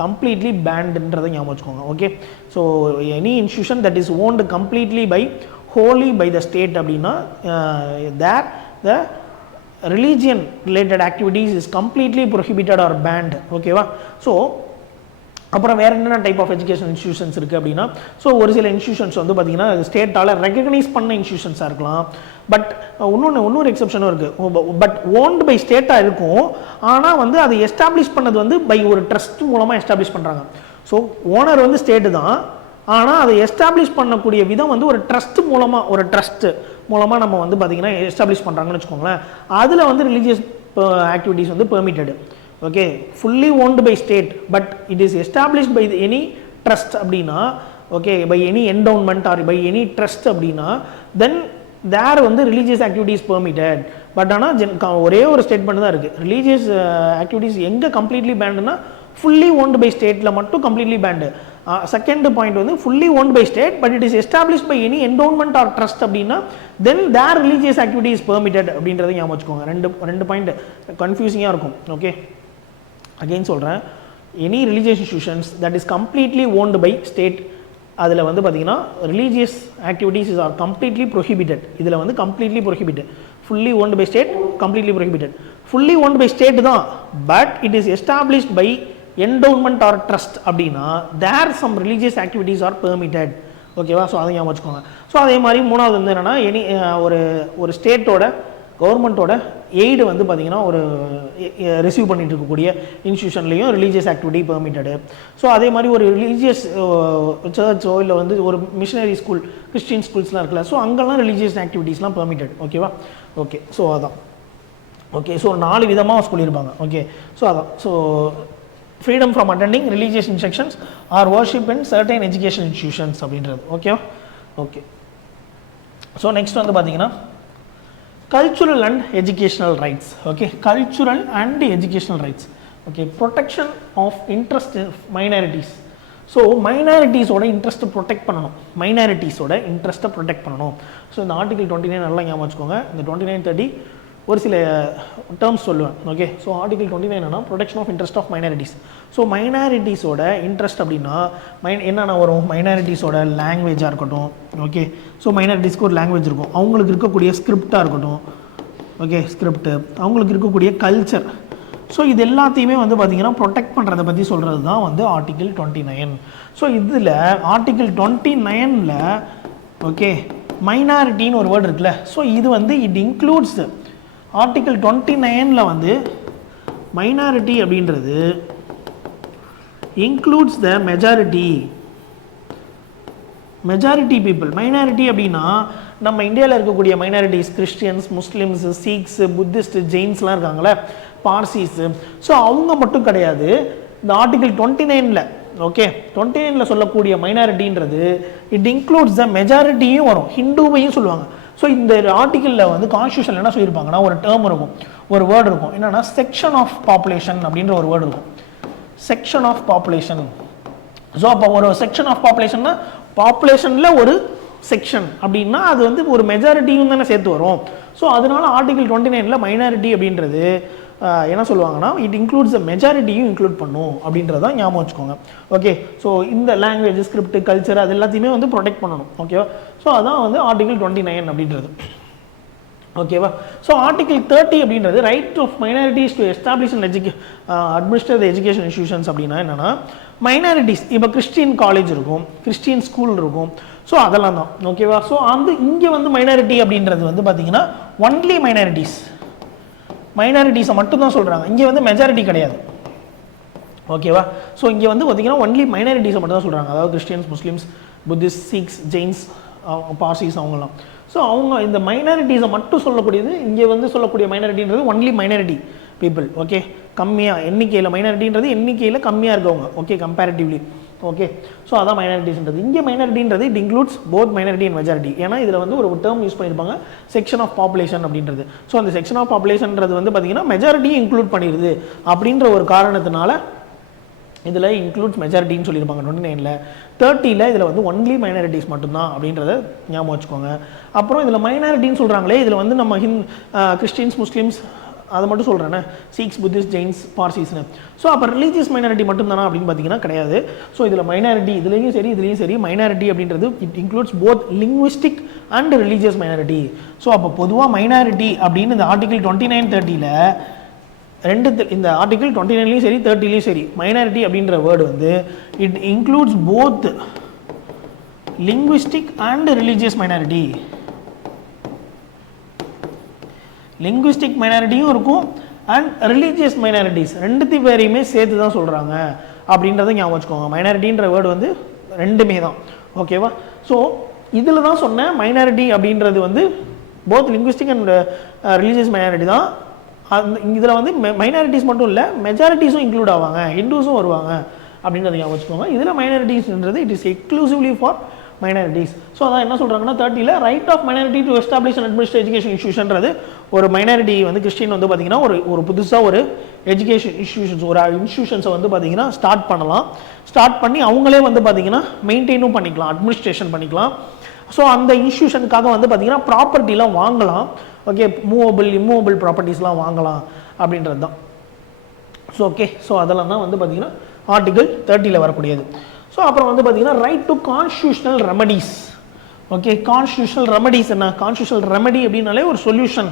கம்ப்ளீட்லி பேண்டுன்றதை ஞாபகம் வச்சுக்கோங்க. Okay, so any institution that is owned completely by wholly by the state அப்படின்னா there the religion related activities is completely prohibited or banned. ஓகேவா? ஸோ அப்புறம் வேறு என்னென்ன டைப் ஆஃப் எஜுகேஷன் இன்ஸ்டியூஷன்ஸ் இருக்குது அப்படின்னா, ஸோ ஒரு சில இன்ஸ்டியூஷன்ஸ் வந்து பார்த்திங்கன்னா ஸ்டேட்டால் ரெகக்னைஸ் பண்ண இன்ஸ்டியூஷன்ஸாக இருக்கலாம். பட் இன்னொரு எக்ஸப்ஷனும் இருக்குது. பட் ஓன்டு பை ஸ்டேட்டாக இருக்கும், ஆனால் வந்து அதை எஸ்டாப்ளிஷ் பண்ணது வந்து பை ஒரு ட்ரஸ்ட் மூலமாக எஸ்டாப்ளிஷ் பண்ணுறாங்க. ஸோ ஓனர் வந்து ஸ்டேட்டு தான், ஆனால் அதை எஸ்டாப்ளிஷ் பண்ணக்கூடிய விதம் வந்து ஒரு ட்ரஸ்ட் மூலமாக நம்ம வந்து பார்த்திங்கன்னா எஸ்டாப்ளிஷ் பண்ணுறாங்கன்னு வச்சுக்கோங்களேன். அதில் வந்து ரிலீஜியஸ் ஆக்டிவிட்டீஸ் வந்து permitted. Okay, fully owned by state but it is established by any trust அப்படின்னா, okay, by any endowment or by any trust அப்படின்னா தென் தேர் வந்து ரிலீஜியஸ் ஆக்டிவிட்டீஸ் பெர்மிட்டட். பட் ஆனால் ஒரே ஒரு ஸ்டேட்மெண்ட் தான் இருக்குது. ரிலீஜியஸ் ஆக்டிவிட்டீஸ் எங்கே கம்ப்ளீட்லி பேண்டுன்னா ஃபுல்லி ஓன்டு பை ஸ்டேட்டில் மட்டும் கம்ப்ளீட்லி பேண்டு. செகண்ட் பாயிண்ட் வந்து fully owned by state but it is established by any endowment or trust அப்படின்னா then there religious activities permitted அப்படின்றத ஞாபகம் வச்சுக்கோங்க. ரெண்டு பாயிண்ட் கன்ஃபியூசிங்காக இருக்கும். ஓகே, அகெயின் சொல்கிறேன், any religious institutions that is completely owned by state, அதில் வந்து பார்த்திங்கன்னா religious activities is or completely prohibited. இதில் வந்து completely prohibited. Fully owned by state, completely prohibited. Fully owned by state தான், but it is established by endowment or trust அப்படின்னா there some religious activities are permitted. ஓகேவா? ஸோ அதை ஞாபகம் வச்சுக்கோங்க. ஸோ அதே மாதிரி மூணாவது வந்து என்னென்னா, ஒரு ஸ்டேட்டோட கவர்மெண்ட்டோட எய்டு வந்து பார்த்திங்கன்னா ஒரு ரிசீவ் பண்ணிட்டு இருக்கக்கூடிய இன்ஸ்டியூஷன்லேயும் ரிலீஜியஸ் ஆக்டிவிட்டி பெர்மிட்டடு. ஸோ அதே மாதிரி ஒரு ரிலீஜியஸ் சர்ச்சோ இல்லை வந்து ஒரு மிஷனரி ஸ்கூல் கிறிஸ்டின் ஸ்கூல்ஸ்லாம் இருக்குல்ல, ஸோ அங்கெல்லாம் ரிலீஜியஸ் ஆக்டிவிட்டீஸ்லாம் பெர்மிட்டட். ஓகேவா? ஓகே, ஸோ அதான். ஓகே, ஸோ 4 விதமாக சொல்லியிருப்பாங்க. ஓகே, ஸோ அதான். So freedom from attending religious instructions or worship in certain education institutions அப்படின்றது. ஓகேவா? ஓகே, ஸோ நெக்ஸ்ட் வந்து பார்த்தீங்கன்னா cultural and educational rights. Okay, cultural and educational rights. Okay, protection of interest of minorities. So minorities ஓட இன்ட்ரெஸ்ட் ப்ரொடெக்ட் பண்ணணும். மைனாரிட்டிஸோட இன்ட்ரெஸ்ட்டை ப்ரொடெக்ட் பண்ணணும். ஸோ இந்த ஆர்டிகல் 29 நல்லா ஞாபகம் வச்சுக்கோங்க. இந்த 29-30 ஒரு சில டேர்ம்ஸ் சொல்லுவேன். ஓகே, ஸோ ஆர்டிகல் 29 என்னன்னா protection of interest of minorities. So மைனாரிட்டிஸோட இன்ட்ரெஸ்ட் அப்படின்னா என்னென்ன வரும்? மைனாரிட்டிஸோட லாங்குவேஜாக இருக்கட்டும். ஓகே, ஸோ மைனாரிட்டிஸ்க்கு ஒரு லாங்குவேஜ் இருக்கும், அவங்களுக்கு இருக்கக்கூடிய ஸ்கிரிப்டாக இருக்கட்டும். ஓகே, ஸ்கிரிப்ட், அவங்களுக்கு இருக்கக்கூடிய கல்ச்சர். ஸோ இது எல்லாத்தையுமே வந்து பார்த்திங்கன்னா ப்ரொடெக்ட் பண்ணுறதை பற்றி சொல்கிறது தான் வந்து ஆர்டிகிள் 29. ஸோ இதில் ஆர்டிகிள் 29ல் ஓகே மைனாரிட்டின்னு ஒரு வேர்டு இருக்குல்ல, ஸோ இது வந்து இட் இன்க்ளூட்ஸ் ஆர்டிகிள் 29ல் வந்து மைனாரிட்டி அப்படின்றது includes the majority people. Minority அப்படின்னா நம்ம இந்தியாவில் இருக்கக்கூடிய மைனாரிட்டிஸ் கிறிஸ்டியன்ஸ், முஸ்லிம்ஸு, சீக்ஸு, புத்திஸ்ட்டு, ஜெயின்ஸ்லாம் இருக்காங்களே, பார்சிஸு, ஸோ அவங்க மட்டும் கிடையாது. இந்த ஆர்டிகிள் 29ல் ஓகே 29ல் சொல்லக்கூடிய மைனாரிட்டின்றது இட் இன்க்ளூட்ஸ் த மெஜாரிட்டியும் வரும், ஹிந்துவையும் சொல்லுவாங்க. ஸோ இந்த ஆர்டிகிளில் வந்து கான்ஸ்டியூஷன் என்ன சொல்லியிருப்பாங்கன்னா ஒரு டேர்ம் இருக்கும், ஒரு வேர்டு இருக்கும், என்னென்னா செக்ஷன் ஆஃப் பாப்புலேஷன் அப்படின்ற ஒரு வேர்டு இருக்கும். Section of population. ஸோ அப்போ ஒரு செக்ஷன் ஆஃப் பாப்புலேஷன்னா பாப்புலேஷனில் ஒரு செக்ஷன் அப்படின்னா அது வந்து ஒரு மெஜாரிட்டியும் தானே சேர்த்து வரும். ஸோ அதனால ஆர்டிகிள் 29ல் மைனாரிட்டி அப்படின்றது என்ன சொல்லுவாங்கன்னா இட் இன்க்ளூட்ஸ் த மெஜாரிட்டியும் இன்க்ளூட் பண்ணும் அப்படின்றதான் ஞாபகம் வச்சுக்கோங்க. ஓகே, ஸோ இந்த லாங்குவேஜ், ஸ்கிரிப்ட், கல்ச்சர் அது எல்லாத்தையுமே வந்து ப்ரொடெக்ட் பண்ணணும். ஓகேவா? ஸோ அதான் வந்து ஆர்டிகிள் 29 அப்படின்றது. ஓகேவா? ஸோ ஆர்டிகிள் 30 அப்படின்றது right of minorities to establish and administer the education institutions. அப்படின்னா என்னென்னா மைனாரிட்டிஸ், இப்போ கிறிஸ்டியன் காலேஜ் இருக்கும், கிறிஸ்டியன் ஸ்கூல் இருக்கும், ஸோ அதெல்லாம் தான். ஓகேவா? ஸோ அந்த இங்கே வந்து மைனாரிட்டி அப்படின்றது வந்து பார்த்தீங்கன்னா ஒன்லி மைனாரிட்டிஸை மட்டும்தான் சொல்கிறாங்க, இங்கே வந்து மெஜாரிட்டி கிடையாது. ஓகேவா? ஸோ இங்கே வந்து பார்த்தீங்கன்னா ஒன்லி மைனாரிட்டிஸை மட்டும் தான் சொல்கிறாங்க, அதாவது Christians, Muslims, Buddhist, Sikhs, Jains, Parsis அவங்கலாம். ஸோ அவங்க இந்த மைனாரிட்டிஸை மட்டும் சொல்லக்கூடியது, இங்கே வந்து சொல்லக்கூடிய மைனாரிட்டின்றது ஒன்லி மைனாரிட்டி பீப்புள். ஓகே, கம்மியாக எண்ணிக்கையில் மைனாரிட்டின்றது எண்ணிக்கையில் கம்மியாக இருக்கவங்க. Okay, comparatively. ஓகே, ஸோ அதான் மைனாரிட்டிஸ்ன்றது. இங்கே மைனாரிட்டின்றது it includes both minority and majority. ஏன்னா இதில் வந்து ஒரு டேர்ம் யூஸ் பண்ணியிருப்பாங்க, செக்ஷன் ஆஃப் பாப்புலேஷன் அப்படின்றது. ஸோ அந்த செக்ஷன் ஆஃப் பாப்புலேஷன்றது வந்து பார்த்தீங்கன்னா மெஜாரிட்டியும் இன்க்ளூட் பண்ணிடுது அப்படின்ற ஒரு காரணத்தினால இதில் இன்க்ளூட்ஸ் மெஜாரிட்டின்னு சொல்லியிருப்பாங்க 29ல். 30ல் இதில் வந்து ஒன்லி மைனாரிட்டிஸ் மட்டும்தான் அப்படின்றத ஞாபகம் வச்சுக்கோங்க. அப்புறம் இதில் மைனாரிட்டின்னு சொல்கிறாங்களே, இதில் வந்து நம்ம கிறிஸ்டியன்ஸ், முஸ்லீம்ஸ் அதை மட்டும் சொல்கிறேன்னே, சீக்ஸ், புத்திஸ்ட், ஜெயின்ஸ், பார்சிஸ்னு. ஸோ அப்போ ரிலீஜியஸ் மைனாரிட்டி மட்டும் தானா அப்படின்னு பார்த்தீங்கன்னா கிடையாது. ஸோ இதில் மைனாரிட்டி இதுலேயும் சரி மைனாரிட்டி அப்படின்றது it includes both linguistic and religious minority. So அப்போ பொதுவாக மைனாரிட்டி அப்படின்னு இந்த ஆர்டிகிள் 29, 30ல் இந்த ஆர்டிகிள் 29லையும் சரி 30லையும் சரி மைனாரிட்டி அப்படின்ற வேர்டு வந்து it includes both linguistic and religious minority. Linguistic மைனாரிட்டியும் இருக்கும் அண்ட் ரிலீஜியஸ் மைனாரிட்டிஸ், ரெண்டு பேரையுமே சேர்த்து தான் சொல்கிறாங்க அப்படின்றத ஞாபகம் வச்சுக்கோங்க. மைனாரிட்டின்ற வேர்டு வந்து ரெண்டுமே தான். ஓகேவா? ஸோ இதில் தான் சொன்னேன் மைனாரிட்டி அப்படின்றது வந்து both linguistic and religious minority தான். இதில் வந்து மைனாரிட்டிஸ் மட்டும் இல்லை, மெஜாரிட்டிஸும் இன்க்ளூட் ஆவாங்க, ஹிந்துஸும் வருவாங்க அப்படின்றத ஞாபகம் வச்சுக்கோங்க. இதில் மைனாரிட்டிஸ்ன்றது it is exclusively for minorities. So அதான் என்ன சொல்கிறாங்கன்னா 30ல் right of minority to establish and administer education இன்ஸ்டியூஷன்றது ஒரு மைனாரிட்டி வந்து கிறிஸ்டின் வந்து பார்த்தீங்கன்னா ஒரு புதுசாக ஒரு எஜுகேஷன் இன்ஸ்டியூஷன்ஸ், ஒரு இன்ஸ்டியூஷன்ஸை வந்து பார்த்தீங்கன்னா ஸ்டார்ட் பண்ணலாம். ஸ்டார்ட் பண்ணி அவங்களே வந்து பார்த்தீங்கன்னா மெயின்டைனும் பண்ணிக்கலாம், அட்மினிஸ்ட்ரேஷன் பண்ணிக்கலாம். ஸோ அந்த இன்ஸ்டியூஷனுக்காக வந்து பார்த்தீங்கன்னா ப்ராப்பர்ட்டிலாம் வாங்கலாம். ஓகே, இம்மூவபிள் ப்ராப்பர்ட்டிஸ்லாம் வாங்கலாம் அப்படின்றது தான். ஸோ ஓகே, ஸோ அதெல்லாம் தான் வந்து பார்த்தீங்கன்னா ஆர்டிகிள் 30ல் வரக்கூடியது. ஸோ அப்புறம் வந்து பார்த்தீங்கன்னா right to constitutional remedies. Okay, constitutional remedies என்ன? கான்ஸ்டியூஷனல் ரெமடி அப்படின்னாலே ஒரு சொல்யூஷன்.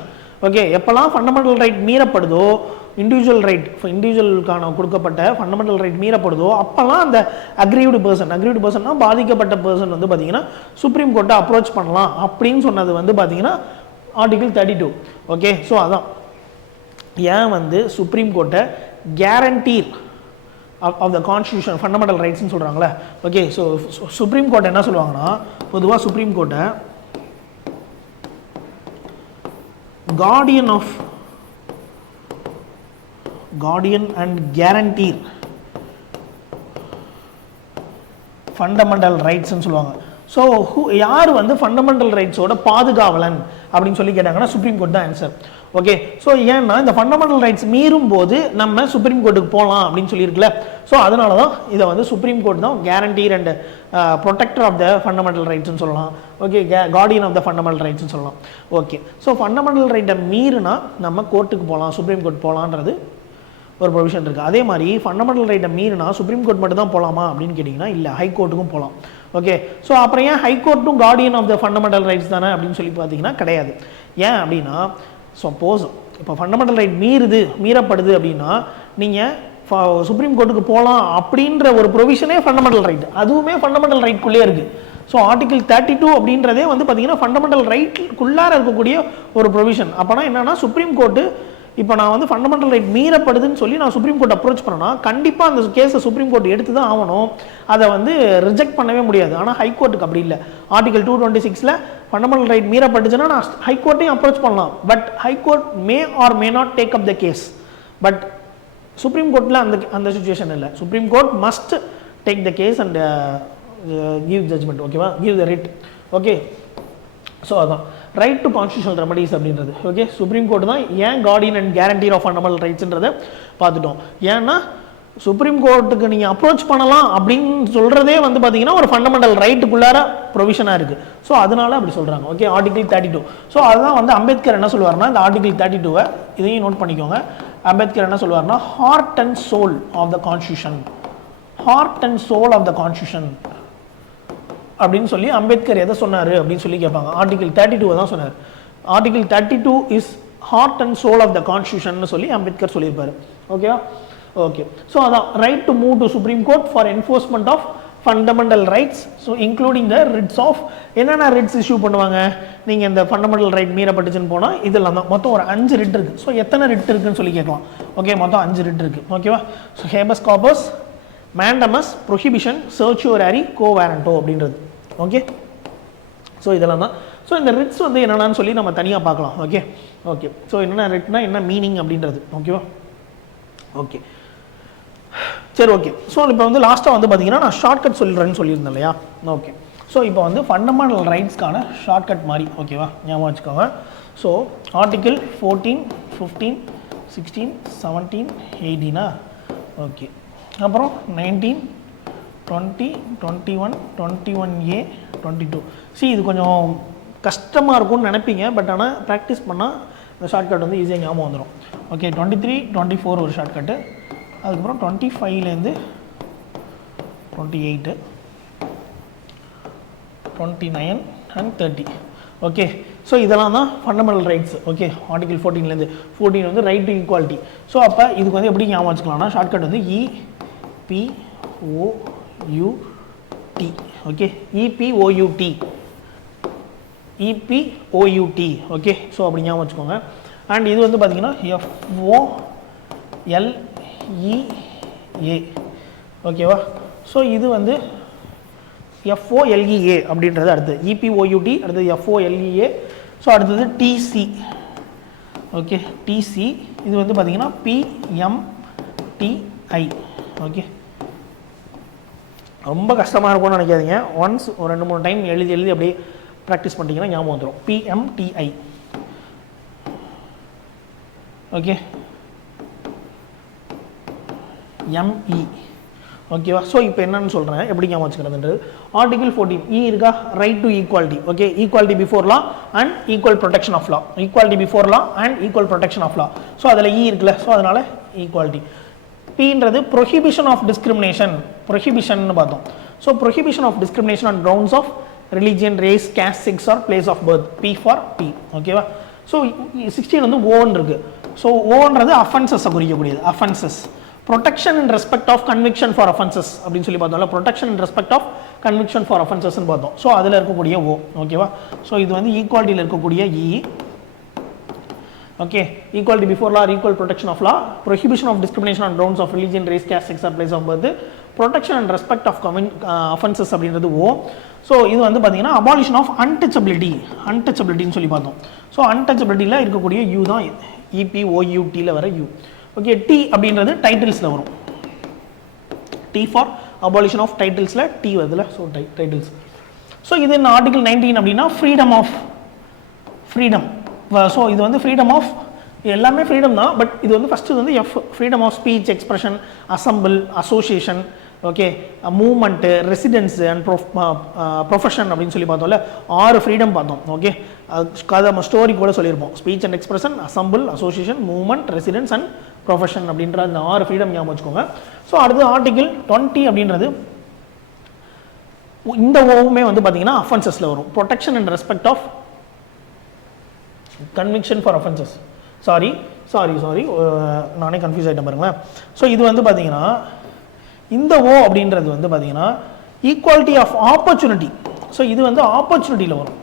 ஓகே, எப்போல்லாம் ஃபண்டமெண்டல் ரைட் மீறப்படுதோ, இண்டிவிஜுவல் இண்டிவிஜுவலுக்கான கொடுக்கப்பட்ட ஃபண்டமெண்டல் ரைட் மீறப்படுதோ அப்போல்லாம் அந்த அக்ரீவ்டு பர்சன்னா பாதிக்கப்பட்ட பர்சன் வந்து பார்த்தீங்கன்னா சுப்ரீம் கோர்ட்டை அப்ரோச் பண்ணலாம் அப்படின்னு சொன்னது வந்து பார்த்தீங்கன்னா ஆர்டிகிள் 32. ஓகே, ஸோ அதான் ஏன் வந்து சுப்ரீம் கோர்ட்டை guarantor of the constitution fundamental ரைட்ஸ்னு சொல்கிறாங்களே. ஓகே, ஸோ சுப்ரீம் கோர்ட் என்ன சொல்லுவாங்கன்னா, பொதுவாக சுப்ரீம் கோர்ட்டை கார்டியன் அண்ட் கேரண்டீர் ஃபண்டமெண்டல் ரைட்ஸ்ன்னு சொல்லுவாங்க. ஸோ யார் வந்து ஃபண்டமெண்டல் ரைட்ஸோட பாதுகாவலன் அப்படின்னு சொல்லி கேட்டாங்கன்னா சுப்ரீம் கோர்ட் தான் ஆன்சர். ஓகே, ஸோ ஏன்னா இந்த ஃபண்டமெண்டல் ரைட்ஸ் மீறும் போது நம்ம சுப்ரீம் கோர்ட்டுக்கு போகலாம் அப்படின்னு சொல்லியிருக்கல. ஸோ அதனால தான் இதை வந்து சுப்ரீம் கோர்ட் தான் guarantor and protector of the fundamental ரைட்ஸ்னு சொல்லலாம். Okay, guardian of the fundamental ரைட்ஸ்னு சொல்லலாம். ஓகே, ஸோ ஃபண்டமெண்டல் ரைட்டை மீறினா நம்ம கோர்ட்டுக்கு போகலாம், சுப்ரீம் கோர்ட் போகலான்றது ஒரு ப்ரொவிஷன் இருக்குது. அதே மாதிரி ஃபண்டமெண்டல் ரைட்டை மீறினா சுப்ரீம் கோர்ட் மட்டும் தான் போகலாமா அப்படின்னு கேட்டிங்கன்னா இல்லை, ஹைகோர்ட்டுக்கும் போகலாம். ஓகே, ஸோ அப்புறம் ஏன் ஹைகோர்ட்டும் guardian of the fundamental rights தானே அப்படின்னு சொல்லி பார்த்தீங்கன்னா கிடையாது. ஏன் அப்படின்னா சப்போஸ் இப்போ ஃபண்டமெண்டல் ரைட் மீறப்படுது அப்படின்னா நீங்கள் சுப்ரீம் கோர்ட்டுக்கு போகலாம் அப்படின்ற ஒரு ப்ரொவிஷனே ஃபண்டமெண்டல் ரைட், அதுவுமே ஃபண்டமெண்டல் ரைட்குள்ளே இருக்குது. ஸோ ஆர்டிகல் 32 அப்படின்றதே வந்து பார்த்தீங்கன்னா ஃபண்டமெண்டல் ரைட்குள்ளார இருக்கக்கூடிய ஒரு ப்ரொவிஷன். அப்போனா என்னன்னா சுப்ரீம் கோர்ட்டு இப்போ நான் வந்து ஃபண்டமெண்டல் ரைட் மீறப்படுதுன்னு சொல்லி நான் சுப்ரீம் கோர்ட் அப்ரோச் பண்ணேன்னா கண்டிப்பாக அந்த கேஸை சுப்ரீம் கோர்ட் எடுத்து தான் ஆகணும், அதை வந்து ரிஜெக்ட் பண்ணவே முடியாது. ஆனால் ஹைகோர்ட்டுக்கு அப்படி இல்லை. ஆர்டிகல் 226 ஃபண்டமெண்டல் ரைட் மீறப்பட்டுச்சுன்னா நான் ஹைகோர்ட்டையும் அப்ரோச் பண்ணலாம், but high court may or may not take up the case. But supreme கோர்ட்டில் அந்த சுச்சுவேஷன் இல்லை. Supreme court must take the case and give judgment. ஓகேவா, give the writ. Okay, so அதான் ரைட் டு கான்ஸ்டியூஷனல் ரெமடிஸ் அப்படின்றது. ஓகே, சுப்ரீம் கோர்ட் தான் ஏன் guardian and guarantor of fundamental ரைட்ஸ்ன்றதை பார்த்துட்டோம். ஏன்னா சுப்ரீம் கோர்ட்டுக்கு நீங்கள் அப்ரோச் பண்ணலாம் அப்படின்னு சொல்கிறதே வந்து பார்த்தீங்கன்னா ஒரு ஃபண்டமெண்டல் ரைட்டுக்குள்ளார ப்ரொவிஷனாக இருக்குது. ஸோ அதனால அப்படி சொல்கிறாங்க. Okay, article 32. ஸோ அதுதான் வந்து அம்பேத்கர் என்ன சொல்லுவார்னா, இந்த ஆர்டிகல் 32 இதையும் நோட் பண்ணிக்கோங்க. அம்பேத்கர் என்ன சொல்லுவார்னா, heart and soul of the constitution, heart and soul of the constitution அப்படின்னு சொல்லி அம்பேத்கர் எதை சொன்னார் அப்படின்னு சொல்லி கேட்பாங்க. ஆர்டிகல் 32 தான் சொன்னார். Article 32 is heart and soul of the constitution சொல்லி அம்பேத்கர் சொல்லியிருப்பாரு. ஓகேவா, ஓகே. ஸோ அதான் right to move to Supreme Court for enforcement of fundamental rights. So including the writs of என்னென்ன ரிட்ஸ் இஷ்யூ பண்ணுவாங்க நீங்கள் இந்த ஃபண்டமெண்டல் ரைட் மீறப்பட்டுச்சுன்னு போனால் இதெல்லாம் தான். மொத்தம் ஒரு 5 ரிட் இருக்குது. ஸோ எத்தனை ரிட் இருக்குன்னு சொல்லி கேட்கலாம். ஓகே, மொத்தம் 5 ரிட் இருக்குது. ஓகேவா, so habeas corpus, mandamus, prohibition, certiorari, quo warranto அப்படின்றது. ஓகே, ஸோ இதெல்லாம் தான். ஸோ இந்த ரிட்ஸ் வந்து என்னென்னு சொல்லி நம்ம தனியாக பார்க்கலாம். ஓகே ஓகே, ஸோ என்னென்ன ரிட்னா என்ன மீனிங் அப்படின்றது. ஓகேவா, ஓகே சரி, ஓகே. ஸோ இப்போ வந்து லாஸ்ட்டாக வந்து பார்த்தீங்கன்னா நான் ஷார்ட்கட் சொல்லிடுறேன்னு சொல்லியிருந்தேன் இல்லையா. ஓகே, ஸோ இப்போ வந்து ஃபண்டமெண்டல் ரைட்ஸ்க்கான ஷார்ட்கட் மாதிரி. ஓகேவா, ஞாபகம் வச்சுக்கோங்க. So article 14, 15, 16, 17, 18. ஓகே, அப்புறம் 19, 20, 21, 21A, 22. இது கொஞ்சம் கஷ்டமாக இருக்கும்னு நினைப்பீங்க, பட் ஆனால் ப்ராக்டிஸ் பண்ணால் இந்த ஷார்ட்கட் வந்து ஈஸியாக ஞாபகம் வந்துடும். ஓகே, 23, 24 ஒரு ஷார்ட்கட்டு, அதுக்கப்புறம் 25லேருந்து 28, 29 அண்ட் 30. ஓகே, ஸோ இதெல்லாம் தான் ஃபண்டமெண்டல் ரைட்ஸ். ஓகே, ஆர்டிகல் 14லேருந்து 14 வந்து ரைட் டு ஈக்குவாலிட்டி. ஸோ அப்போ இதுக்கு வந்து எப்படி ஞாபகம் வச்சுக்கலாம்னா ஷார்ட்கட் வந்து EPOUT. Okay, EPOUT, EPOUT. Okay, so அப்படி ஞாபகம் வச்சுக்கோங்க. அண்ட் இது வந்து பார்த்தீங்கன்னா FOLEA. ஓகேவா, ஸோ இது வந்து FOLEA அப்படின்றது அடுத்தது. EPOUT அடுத்தது FOLEA. ஸோ அடுத்தது TC. ஓகே, TC இது வந்து பார்த்தீங்கன்னா PMTI. ஓகே, ரொம்ப கஷ்டமாக இருக்கும்னு நினைக்காதீங்க. ஒன்ஸ் ஒரு 2-3 டைம் எழுதி அப்படியே ப்ராக்டிஸ் பண்ணிட்டீங்கன்னா ஞாபகம் வந்துடும். PMTI. Okay, ME. ஓகேவா, ஸோ இப்போ என்னன்னு சொல்கிறேன் எப்படி ஞாபகம் வச்சுக்கிறதுன்றது. ஆர்டிகல் 14 இருக்கா, right to equality. Okay, equality before law and equal protection of law. Equality before law and equal protection of law. So அதில் இருக்குல்ல, ஸோ அதனால் ஈக்குவாலிட்டி. Pன்றது ப்ரொஹிபிஷன் ஆஃப் டிஸ்கிரிமினேஷன், ப்ரொஹிபிஷன் பார்த்தோம். So prohibition of discrimination on grounds of religion, race, caste, sex or place of birth. P for P. ஓகேவா, ஸோ 16 வந்து ஓன் இருக்கு. ஸோ ஓன்றது அஃபென்சஸை குறிக்கக்கூடியது. Offences, protection in respect of conviction for offences அப்படின்னு சொல்லி பார்த்தோம்ல. Protection in respect of conviction for அஃபென்சஸ்ன்னு பார்த்தோம். ஸோ அதில் இருக்கக்கூடிய ஓ. ஓகேவா, ஸோ இது வந்து ஈக்குவாலிட்டியில் இருக்கக்கூடிய E. Okay, equality before law, equal protection of law, prohibition of discrimination on grounds of religion, race, caste, sex or place of birth, protection and respect of offences அப்படின்றது ஓ. ஸோ இது வந்து பார்த்தீங்கன்னா அபாலிஷன் ஆஃப் அன்டச்சபிலிட்டின்னு சொல்லி பார்த்தோம். ஸோ அன்டச்சபிலிட்டியில் இருக்கக்கூடிய யூ தான் EPOUTயில் வர யூ. ஓகே, T அப்படின்றது டைட்டில்ஸில் வரும். T ஃபார் அபாலிஷன் ஆஃப் டைட்டில்ஸில் T வருதுல, ஸோ டைட்டில்ஸ். ஸோ இது என்ன ஆர்டிகல் 19 அப்படின்னா ஃப்ரீடம். ஸோ இது வந்து ஃப்ரீடம் ஆஃப், எல்லாமே ஃப்ரீடம் தான், பட் இது வந்து ஃபஸ்ட்டு வந்து freedom of speech, expression, assemble, association, okay, movement, residence and profession அப்படின்னு சொல்லி பார்த்தோம்ல. 6 ஃப்ரீடம் பார்த்தோம். ஓகே, அது நம்ம ஸ்டோரி கூட சொல்லியிருப்போம். Speech and expression, assemble, association, movement, residence and profession அப்படின்ற அந்த 6 ஃப்ரீடம் ஞாபகம் வச்சுக்கோங்க. ஸோ அடுத்து ஆர்டிகிள் 20 அப்படின்றது இந்த ஓவுமே வந்து பார்த்தீங்கன்னா அஃபென்சஸில் வரும். Protection and respect of conviction for offences. Sorry நானே கன்ஃபியூஸ் ஆகிட்டேன் பாருங்களேன். ஸோ இது வந்து பார்த்தீங்கன்னா இந்த ஓ அப்படின்றது வந்து பார்த்தீங்கன்னா ஈக்குவாலிட்டி ஆஃப் ஆப்பர்ச்சுனிட்டி. ஸோ இது வந்து ஆப்பர்ச்சுனிட்டியில் வரும்.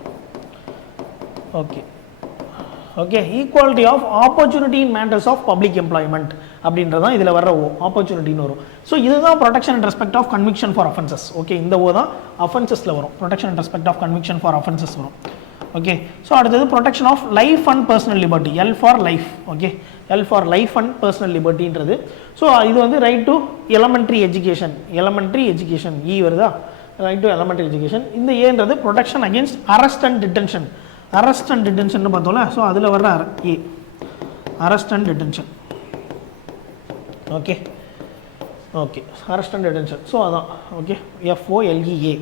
Okay equality of opportunity in matters of public employment அப்படின்றது தான் இதில் வர ஓ, ஆப்பர்ச்சுனிட்டின்னு வரும். ஸோ இதுதான் protection and respect of conviction for offences. Okay, இந்த ஓ தான் அஃபென்சஸில் வரும். Protection and respect of conviction for offences வரும். ஓகே, ஸோ அடுத்தது protection of life and personal liberty, L for life. Okay, L for life and personal லிபர்ட்டின்றது. ஸோ இது வந்து ரைட் டு எலமெண்ட்ரி எஜுகேஷன், இ வருதா, ரைட் டு எலமெண்ட்ரி எஜுகேஷன். இந்த ஏன்றது protection against arrest and detention. Arrest and detention பார்த்தோம்ல, ஸோ அதில் வர்ற A arrest and detention. Okay, arrest and detention. So அதான். Okay, FOLEA,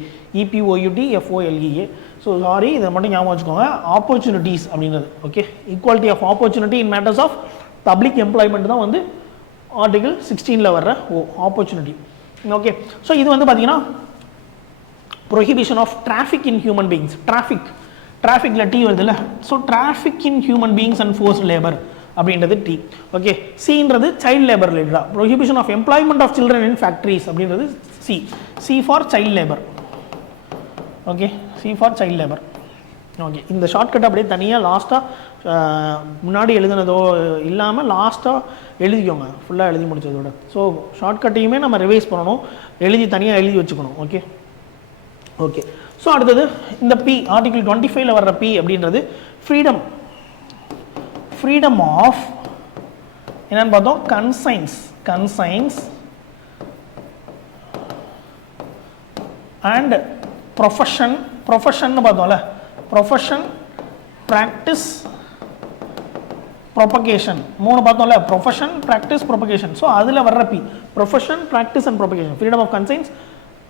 EPOUT FOLEA. So sorry, இதை மட்டும் ஞாபகம் வச்சுக்கோங்க. ஆப்பர்ச்சுனிட்டிஸ் அப்படின்றது. Okay, equality of opportunity in matters of public employment தான் வந்து ஆர்டிகல் 16ல் வர்ற ஆப்பர்ச்சுனிட்டி. ஓகே, ஸோ இது வந்து பார்த்தீங்கன்னா prohibition of traffic in human beings. டிராஃபிக்கில் டி வருதுல்ல, so traffic in human beings and forced labour அப்படின்றது டி. ஓகே, சின்றது சைல்ட் லேபர் ரிலேட்டடா. Prohibition of employment of children in factories அப்படின்றது C for child labour. Okay, C for child labour. Okay, இந்த ஷார்ட்கட் அப்படியே தனியாக லாஸ்ட்டாக முன்னாடி எழுதுனதோ இல்லாமல் லாஸ்ட்டாக எழுதிக்கோங்க, ஃபுல்லாக எழுதி முடிச்சதோட. ஸோ ஷார்ட்கட்டையுமே நம்ம ரிவைஸ் பண்ணணும், தனியாக எழுதி வச்சுக்கணும். ஓகே, ஸோ அடுத்தது இந்த பி, ஆர்டிகிள் 25ல் வர்ற பி அப்படின்றது ஃப்ரீடம் ஆஃப் என்னன்னு பார்த்தோம், கன்சைன்ஸ் அண்ட் ப்ரொஃபஷன் பார்த்தோம்ல, ப்ரொஃபஷன், ப்ராக்டிஸ், ப்ரொபகேஷன், 3 பார்த்தோம்ல, ப்ரொஃபஷன், ப்ராக்டிஸ், ப்ரொபகேஷன். ஸோ அதில் வர்ற P profession, practice and propagation. Freedom of conscience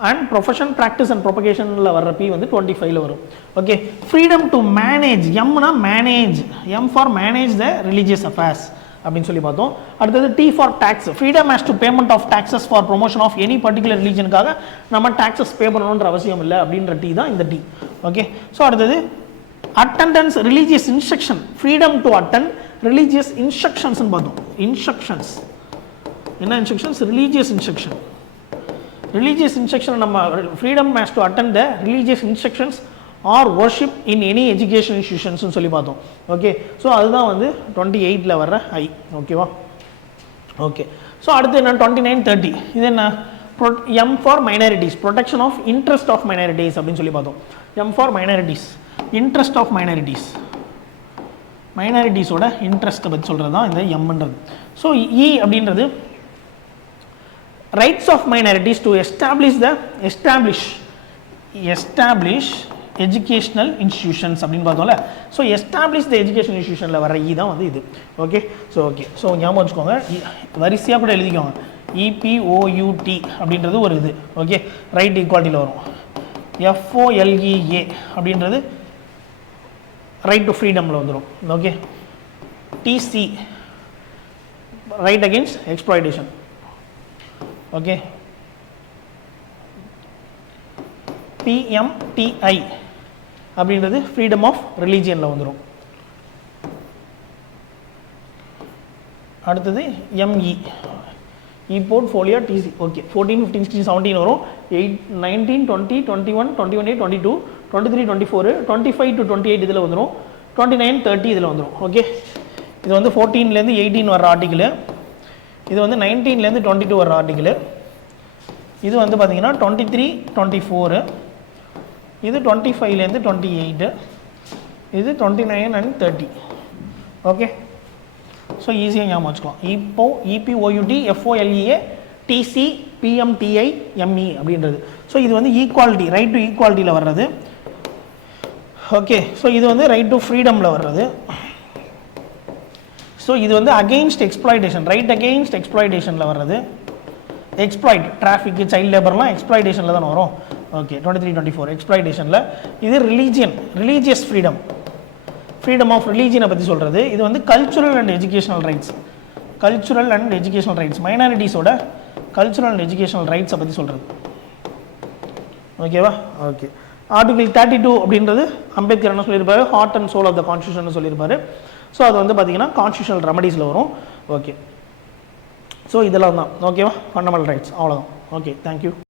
and profession, practice and ப்ரொபகேஷனில் வர்ற பி வந்து 25ல் வரும். ஓகே, ஃப்ரீடம் டு மேனேஜ், எம்னா manage, M for manage the religious affairs அப்படின்னு சொல்லி பார்த்தோம். அடுத்தது T for tax, freedom as to payment of taxes for promotion of any particular ரிலீஜனுக்காக நம்ம டாக்ஸஸ் பே பண்ணணுன்ற அவசியம் இல்லை அப்படின்ற டி தான் இந்த டி. ஓகே, ஸோ அடுத்தது attendance religious instruction, freedom to attend religious இன்ஸ்ட்ரக்ஷன்ஸ்னு பார்த்தோம். இன்ஸ்ட்ரக்ஷன்ஸ் என்ன instructions, religious instruction. Religious instruction நம்ம freedom has to attend the religious instructions or worship in any education இன்ஸ்டியூஷன்ஸ்னு சொல்லி பார்த்தோம். ஓகே, ஸோ அதுதான் வந்து 28ல் வர்ற ஐ. ஓகேவா? ஓகே, ஸோ அடுத்து என்ன 29, 30, இது என்ன, M for minorities, protection of interest of minorities அப்படின்னு சொல்லி பார்த்தோம். M for minorities, interest of மைனாரிட்டிஸோட இன்ட்ரெஸ்ட்டை பற்றி சொல்கிறது தான் இந்த எம்ன்றது. ஸோ இ அப்படின்றது rights of minorities to establish educational institutions அப்படின்னு பார்த்தோம்ல. ஸோ எஸ்டாப்ளிஷ் த எஜுகேஷன் இன்ஸ்டியூஷனில் வர இ தான் வந்து இது. ஓகே, ஸோ ஞாபகம் வச்சுக்கோங்க, வரிசையாக கூட எழுதிக்கோங்க. EPOUT அப்படின்றது ஒரு இது. ஓகே, ரைட் ஈக்குவாலிட்டியில் வரும். FOLEA அப்படின்றது ரைட் டு ஃப்ரீடமில் வந்துடும். Okay, TC right against exploitation. Okay, PMTI அப்படின்றது ஃப்ரீடம் ஆஃப் ரிலீஜியனில் வந்துடும். அடுத்தது ME, போர்ட்ஃபோலியோ TC. ஓகே, 14, 15, 16, 17 வரும். 8, 19, 20, 21, 21A, 22, 23, 24, 25 to 28 இதில் வந்துடும். 29, 30 இதில் வந்துடும். ஓகே, இது வந்து 14லேருந்து 18 வர்ற ஆர்டிக்கிள். இது வந்து 19லேருந்து 22 வர ஆர்டிக்கிள். இது வந்து பார்த்தீங்கன்னா 23, 24, இது 25லேருந்து 28, இது 29 and 30. ஓகே, ஸோ ஈஸியாக ஞாபகம் வச்சுக்கலாம். EPOUT FOLEA TC PMTI ME அப்படின்றது. ஸோ இது வந்து ஈக்குவாலிட்டி, ரைட் டு ஈக்குவாலிட்டியில் வர்றது. ஓகே, ஸோ இது வந்து ரைட் டு ஃப்ரீடமில் வர்றது. ஸோ இது வந்து அகெயின்ஸ்ட் எக்ஸ்ப்ளாய்டேஷன், ரைட் அகெயின்ஸ்ட் எக்ஸ்ப்ளாய்டேஷனில் வர்றது. எக்ஸ்ப்ளாய்ட், டிராஃபிக், சைல்ட் லேபர்லாம் எக்ஸ்ப்ளாய்டேஷனில் தானே வரும். ஓகே, 23, 24 எக்ஸ்ப்ளாய்டேஷனில். இது ரிலீஜியஸ் ஃப்ரீடம் ஆஃப் ரிலீஜியனை பற்றி சொல்கிறது. இது வந்து கல்ச்சுரல் அண்ட் எஜுகேஷனல் ரைட்ஸ், மைனாரிட்டிஸோட கல்ச்சுரல் அண்ட் எஜுகேஷனல் ரைட்ஸை பற்றி சொல்கிறது. ஓகேவா? ஓகே, ஆர்டிகல் 32 அப்படின்றது அம்பேத்கர் என்ன சொல்லியிருப்பாரு, heart and soul of the constitution சொல்லியிருப்பாரு. ஸோ அது வந்து பார்த்தீங்கன்னா கான்ஸ்டியூஷனல் ரெமடிஸில் வரும். ஓகே, ஸோ இதெல்லாம் தான் ஓகேவா, ஃபண்டமெண்டல் ரைட்ஸ் அவ்வளோதான். Okay, thank you.